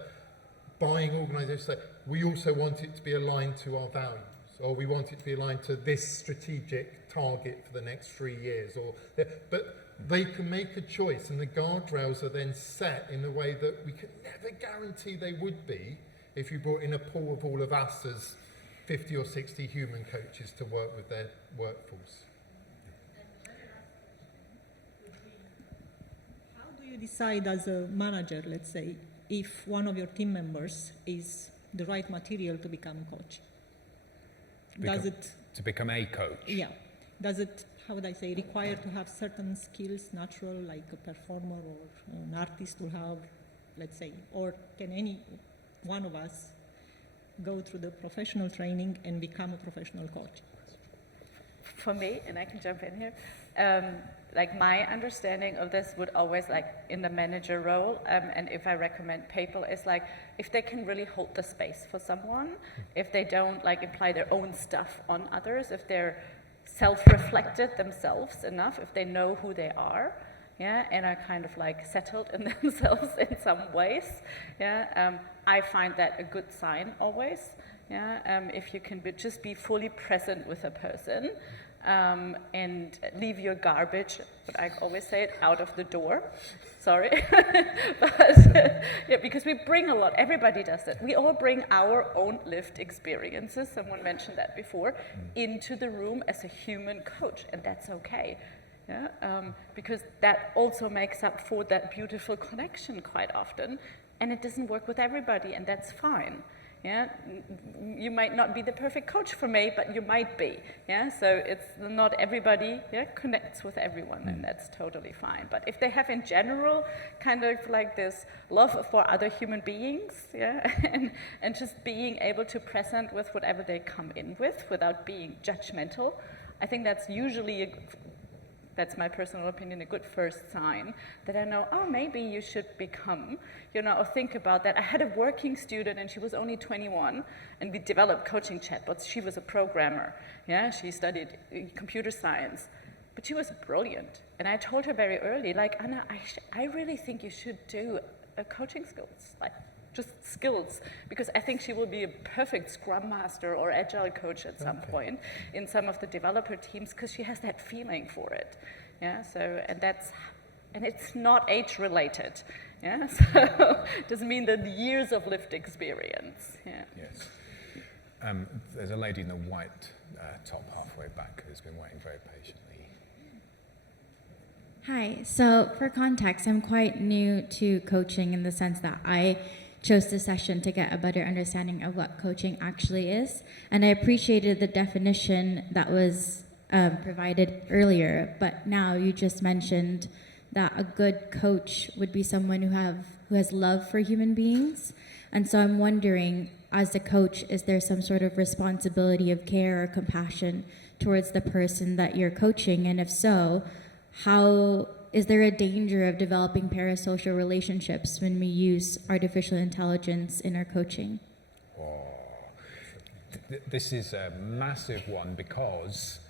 buying organisations say, we also want it to be aligned to our values, or we want it to be aligned to this strategic target for the next 3 years. But they can make a choice, and the guardrails are then set in a way that we can never guarantee they would be if you brought in a pool of all of us as 50 or 60 human coaches to work with their workforce. How do you decide as a manager, let's say, if one of your team members is the right material to become a coach? To become a coach? Yeah. Does it, how would I say, require to have certain skills, natural, like a performer or an artist to have, let's say, or can any one of us go through the professional training and become a professional coach? For me, and I can jump in here, like my understanding of this would always, like in the manager role, and if I recommend people, is like if they can really hold the space for someone, if they don't like apply their own stuff on others, if they're self-reflected themselves enough, if they know who they are, and are kind of like settled in themselves in some ways, I find that a good sign always, if you can just be fully present with a person, and leave your garbage, but I always say it, out of the door. Sorry. But because we bring a lot, everybody does that. We all bring our own lived experiences, someone mentioned that before, into the room as a human coach, and that's okay. Because that also makes up for that beautiful connection quite often, and it doesn't work with everybody, and that's fine. You might not be the perfect coach for me, but you might be. So it's not everybody connects with everyone, and that's totally fine. But if they have in general kind of like this love for other human beings, and just being able to present with whatever they come in with without being judgmental, I think that's usually that's my personal opinion, a good first sign that I know, oh, maybe you should become, or think about that. I had a working student and she was only 21 and we developed coaching chatbots. She was a programmer. She studied computer science, but she was brilliant. And I told her very early, like, Anna, I really think you should do a coaching skills, like just skills, because I think she will be a perfect Scrum Master or Agile coach at some point in some of the developer teams, because she has that feeling for it. And it's not age related. So it doesn't mean that years of lived experience. Yes. There's a lady in the white top halfway back who's been waiting very patiently. Hi, so for context, I'm quite new to coaching in the sense that I chose this session to get a better understanding of what coaching actually is. And I appreciated the definition that was provided earlier, but now you just mentioned that a good coach would be someone who has love for human beings. And so I'm wondering, as a coach, is there some sort of responsibility of care or compassion towards the person that you're coaching? And if so, how is there a danger of developing parasocial relationships when we use artificial intelligence in our coaching? This is a massive one because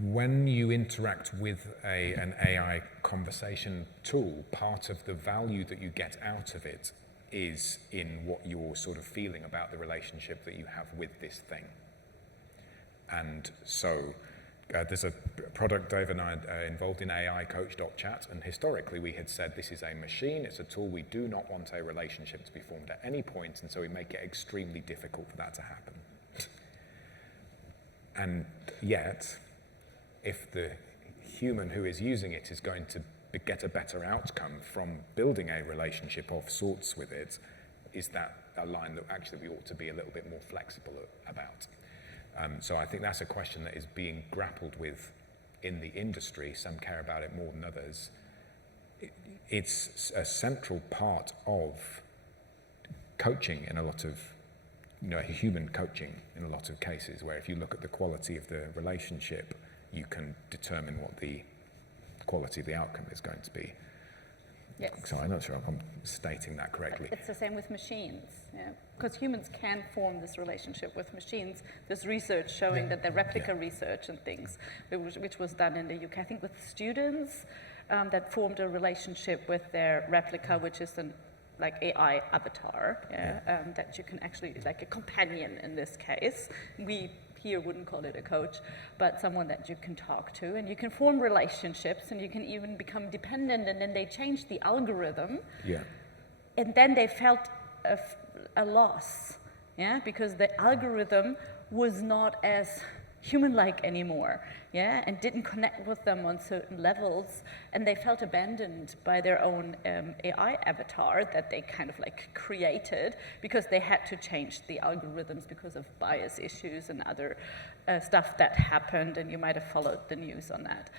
when you interact with an AI conversation tool, part of the value that you get out of it is in what you're sort of feeling about the relationship that you have with this thing. And so there's a product Dave and I are involved in, AI coach.chat, and historically we had said this is a machine, it's a tool, we do not want a relationship to be formed at any point, and so we make it extremely difficult for that to happen. And yet, if the human who is using it is going to get a better outcome from building a relationship of sorts with it, is that a line that actually we ought to be a little bit more flexible about? So I think that's a question that is being grappled with in the industry. Some care about it more than others. It's a central part of coaching in a lot of, human coaching in a lot of cases, where if you look at the quality of the relationship, you can determine what the quality of the outcome is going to be. Yes. So I'm not sure if I'm stating that correctly. It's the same with machines, because humans can form this relationship with machines. There's research showing that the replica research and things, which was done in the UK, I think with students, that formed a relationship with their replica, which is an AI avatar, that you can actually, like a companion in this case. We here wouldn't call it a coach, but someone that you can talk to, and you can form relationships, and you can even become dependent, and then they changed the algorithm, and then they felt a loss, because the algorithm was not as human-like anymore, and didn't connect with them on certain levels, and they felt abandoned by their own AI avatar that they kind of created, because they had to change the algorithms because of bias issues and other stuff that happened, and you might have followed the news on that.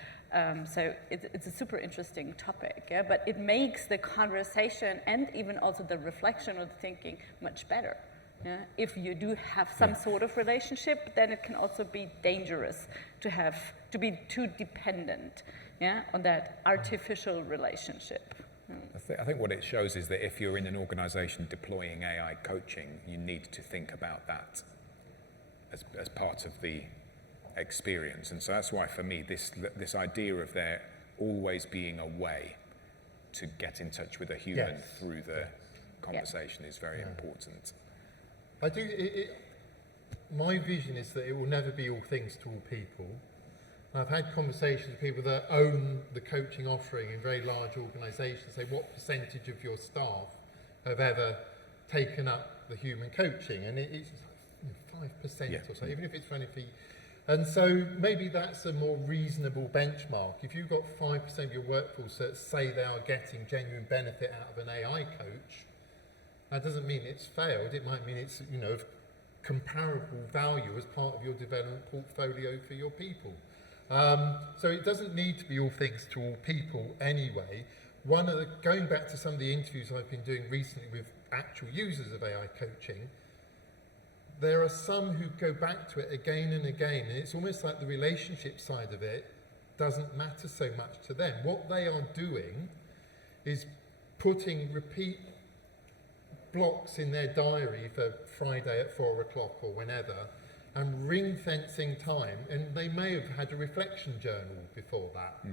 So it's a super interesting topic, but it makes the conversation and even also the reflection or the thinking much better. If you do have some sort of relationship, then it can also be dangerous to be too dependent on that artificial relationship. I think what it shows is that if you're in an organization deploying AI coaching, you need to think about that as part of the experience. And so that's why, for me, this idea of there always being a way to get in touch with a human through the conversation is very important. My vision is that it will never be all things to all people. I've had conversations with people that own the coaching offering in very large organisations, say, what percentage of your staff have ever taken up the human coaching? And it's 5% or so, even if it's for any fee. And so maybe that's a more reasonable benchmark. If you've got 5% of your workforce that say they are getting genuine benefit out of an AI coach, that doesn't mean it's failed. It might mean it's, of comparable value as part of your development portfolio for your people. So it doesn't need to be all things to all people anyway. Going back to some of the interviews I've been doing recently with actual users of AI coaching, there are some who go back to it again and again, and it's almost like the relationship side of it doesn't matter so much to them. What they are doing is putting repeat blocks in their diary for Friday at 4 o'clock or whenever, and ring-fencing time, and they may have had a reflection journal before that.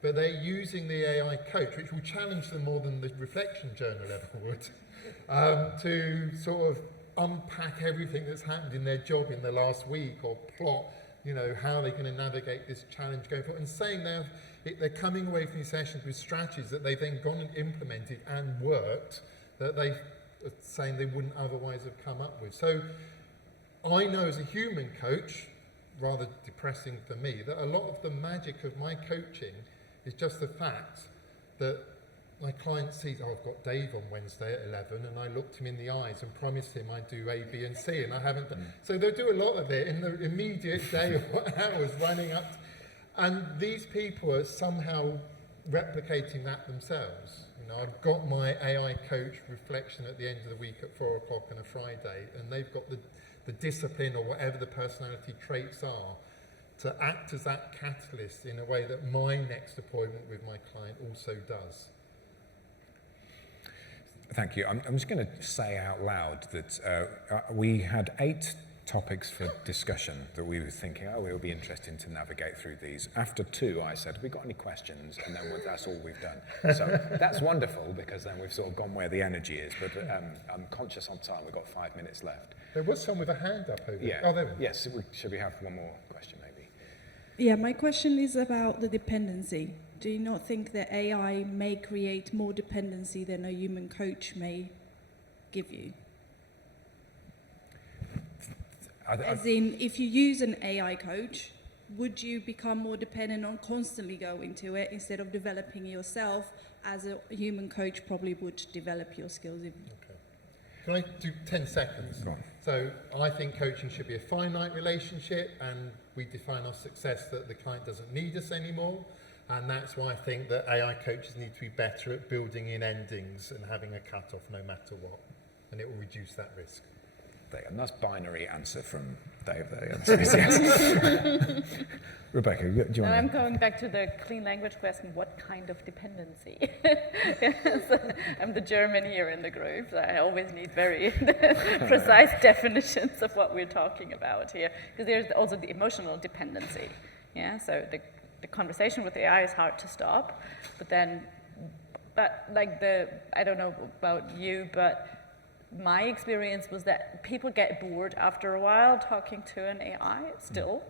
But they're using the AI coach, which will challenge them more than the reflection journal ever would, to sort of unpack everything that's happened in their job in the last week, or plot, how they're going to navigate this challenge going forward, and saying they're coming away from these sessions with strategies that they've then gone and implemented and worked, that they are saying they wouldn't otherwise have come up with. So I know as a human coach, rather depressing for me, that a lot of the magic of my coaching is just the fact that my client sees, I've got Dave on Wednesday at 11, and I looked him in the eyes and promised him I'd do A, B, and C, and I haven't done. So they'll do a lot of it in the immediate day of hours running up. And these people are somehow replicating that themselves. I've got my AI coach reflection at the end of the week at 4 o'clock on a Friday, and they've got the discipline or whatever the personality traits are to act as that catalyst in a way that my next appointment with my client also does. Thank you. I'm just going to say out loud that we had 8 topics for discussion that we were thinking, it would be interesting to navigate through these. After 2, I said, have we got any questions? And then that's all we've done. So that's wonderful, because then we've sort of gone where the energy is. But I'm conscious on time. We've got 5 minutes left. There was someone with a hand up over there. Yeah. Oh, there we go. Yes. Should we have one more question, maybe? Yeah, my question is about the dependency. Do you not think that AI may create more dependency than a human coach may give you? As in, if you use an AI coach, would you become more dependent on constantly going to it instead of developing yourself as a human coach probably would develop your skills? Okay. Can I do 10 seconds? Go on. So I think coaching should be a finite relationship, and we define our success that the client doesn't need us anymore. And that's why I think that AI coaches need to be better at building in endings and having a cut-off no matter what. And it will reduce that risk. A nice binary answer from Dave there. Yes. Rebecca, do you want I'm going back to the clean language question, what kind of dependency? So I'm the German here in the group, so I always need very precise definitions of what we're talking about here. Because there's also the emotional dependency. Yeah, so the conversation with AI is hard to stop, but like I don't know about you, but my experience was that people get bored after a while talking to an AI still.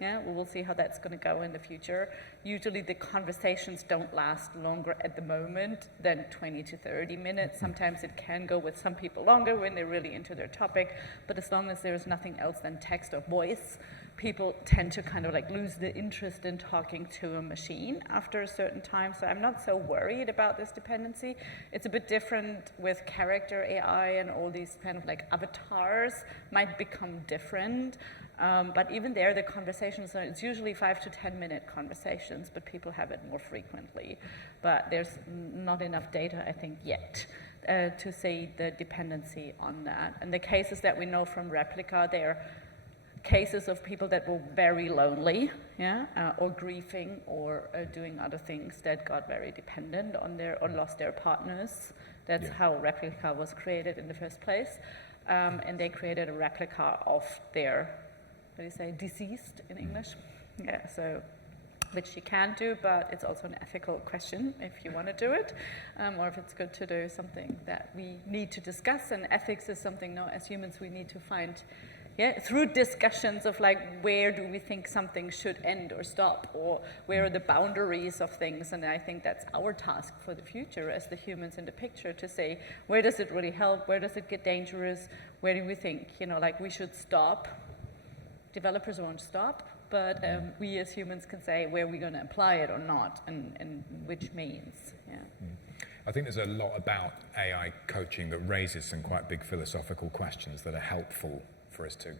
Yeah, we will see how that's going to go in the future. Usually the conversations don't last longer at the moment than 20 to 30 minutes. Sometimes it can go with some people longer when they're really into their topic, but as long as there's nothing else than text or voice, people tend to kind of like lose the interest in talking to a machine after a certain time. So I'm not so worried about this dependency. It's a bit different with character AI, and all these kind of like avatars might become different. But even there, the conversations, it's usually 5 to 10 minute conversations, but people have it more frequently. But there's not enough data, I think, yet to say the dependency on that. And the cases that we know from Replica, they're cases of people that were very lonely, or grieving, or doing other things that got very dependent on or lost their partners. That's how Replica was created in the first place. And they created a replica of their, what do you say, deceased in English? Yeah, so, which you can do, but it's also an ethical question if you want to do it, or if it's good to do something that we need to discuss. And ethics is something, as humans, we need to find through discussions of like, where do we think something should end or stop, or where are the boundaries of things. And I think that's our task for the future as the humans in the picture, to say, where does it really help, where does it get dangerous, where do we think, like we should stop. Developers won't stop, but we as humans can say where we're going to apply it or not, and which means. I think there's a lot about AI coaching that raises some quite big philosophical questions that are helpful for us to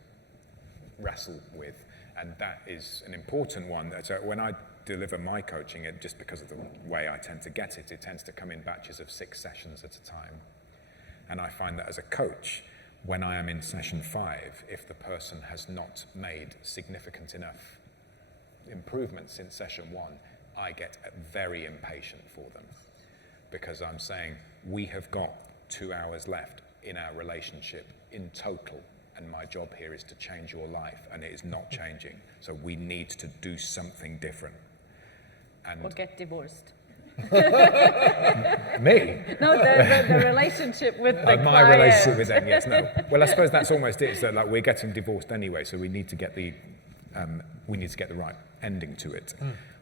wrestle with, and that is an important one. So when I deliver my coaching, just because of the way I tend to get it, it tends to come in batches of 6 sessions at a time. And I find that as a coach, when I am in session 5, if the person has not made significant enough improvements since session 1, I get very impatient for them, because I'm saying, we have got 2 hours left in our relationship in total, and my job here is to change your life, and it is not changing. So we need to do something different. And or get divorced. Me? No, the relationship with the client. My relationship with them, yes, no. Well, I suppose that's almost it. Is that like we're getting divorced anyway, so we need to get the right ending to it.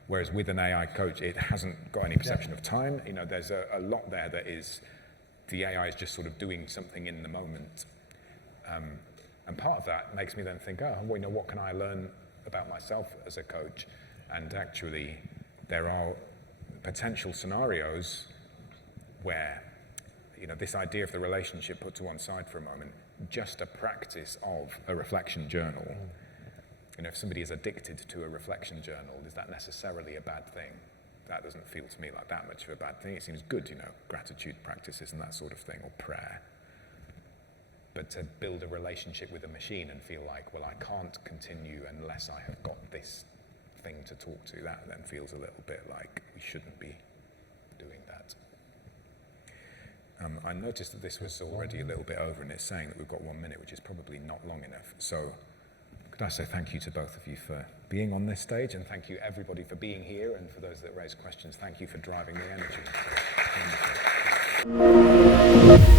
Whereas with an AI coach, it hasn't got any perception of time. There's a lot there that is, the AI is just sort of doing something in the moment. And part of that makes me then think, what can I learn about myself as a coach? And actually, there are potential scenarios where, this idea of the relationship put to one side for a moment, just a practice of a reflection journal. If somebody is addicted to a reflection journal, is that necessarily a bad thing? that doesn't feel to me like that much of a bad thing. It seems good, gratitude practices and that sort of thing, or prayer. But to build a relationship with a machine and feel like, well, I can't continue unless I have got this thing to talk to, that then feels a little bit like we shouldn't be doing that. I noticed that this was already a little bit over, and it's saying that we've got 1 minute, which is probably not long enough. So could I say thank you to both of you for being on this stage, and thank you everybody for being here, and for those that raised questions, thank you for driving the energy.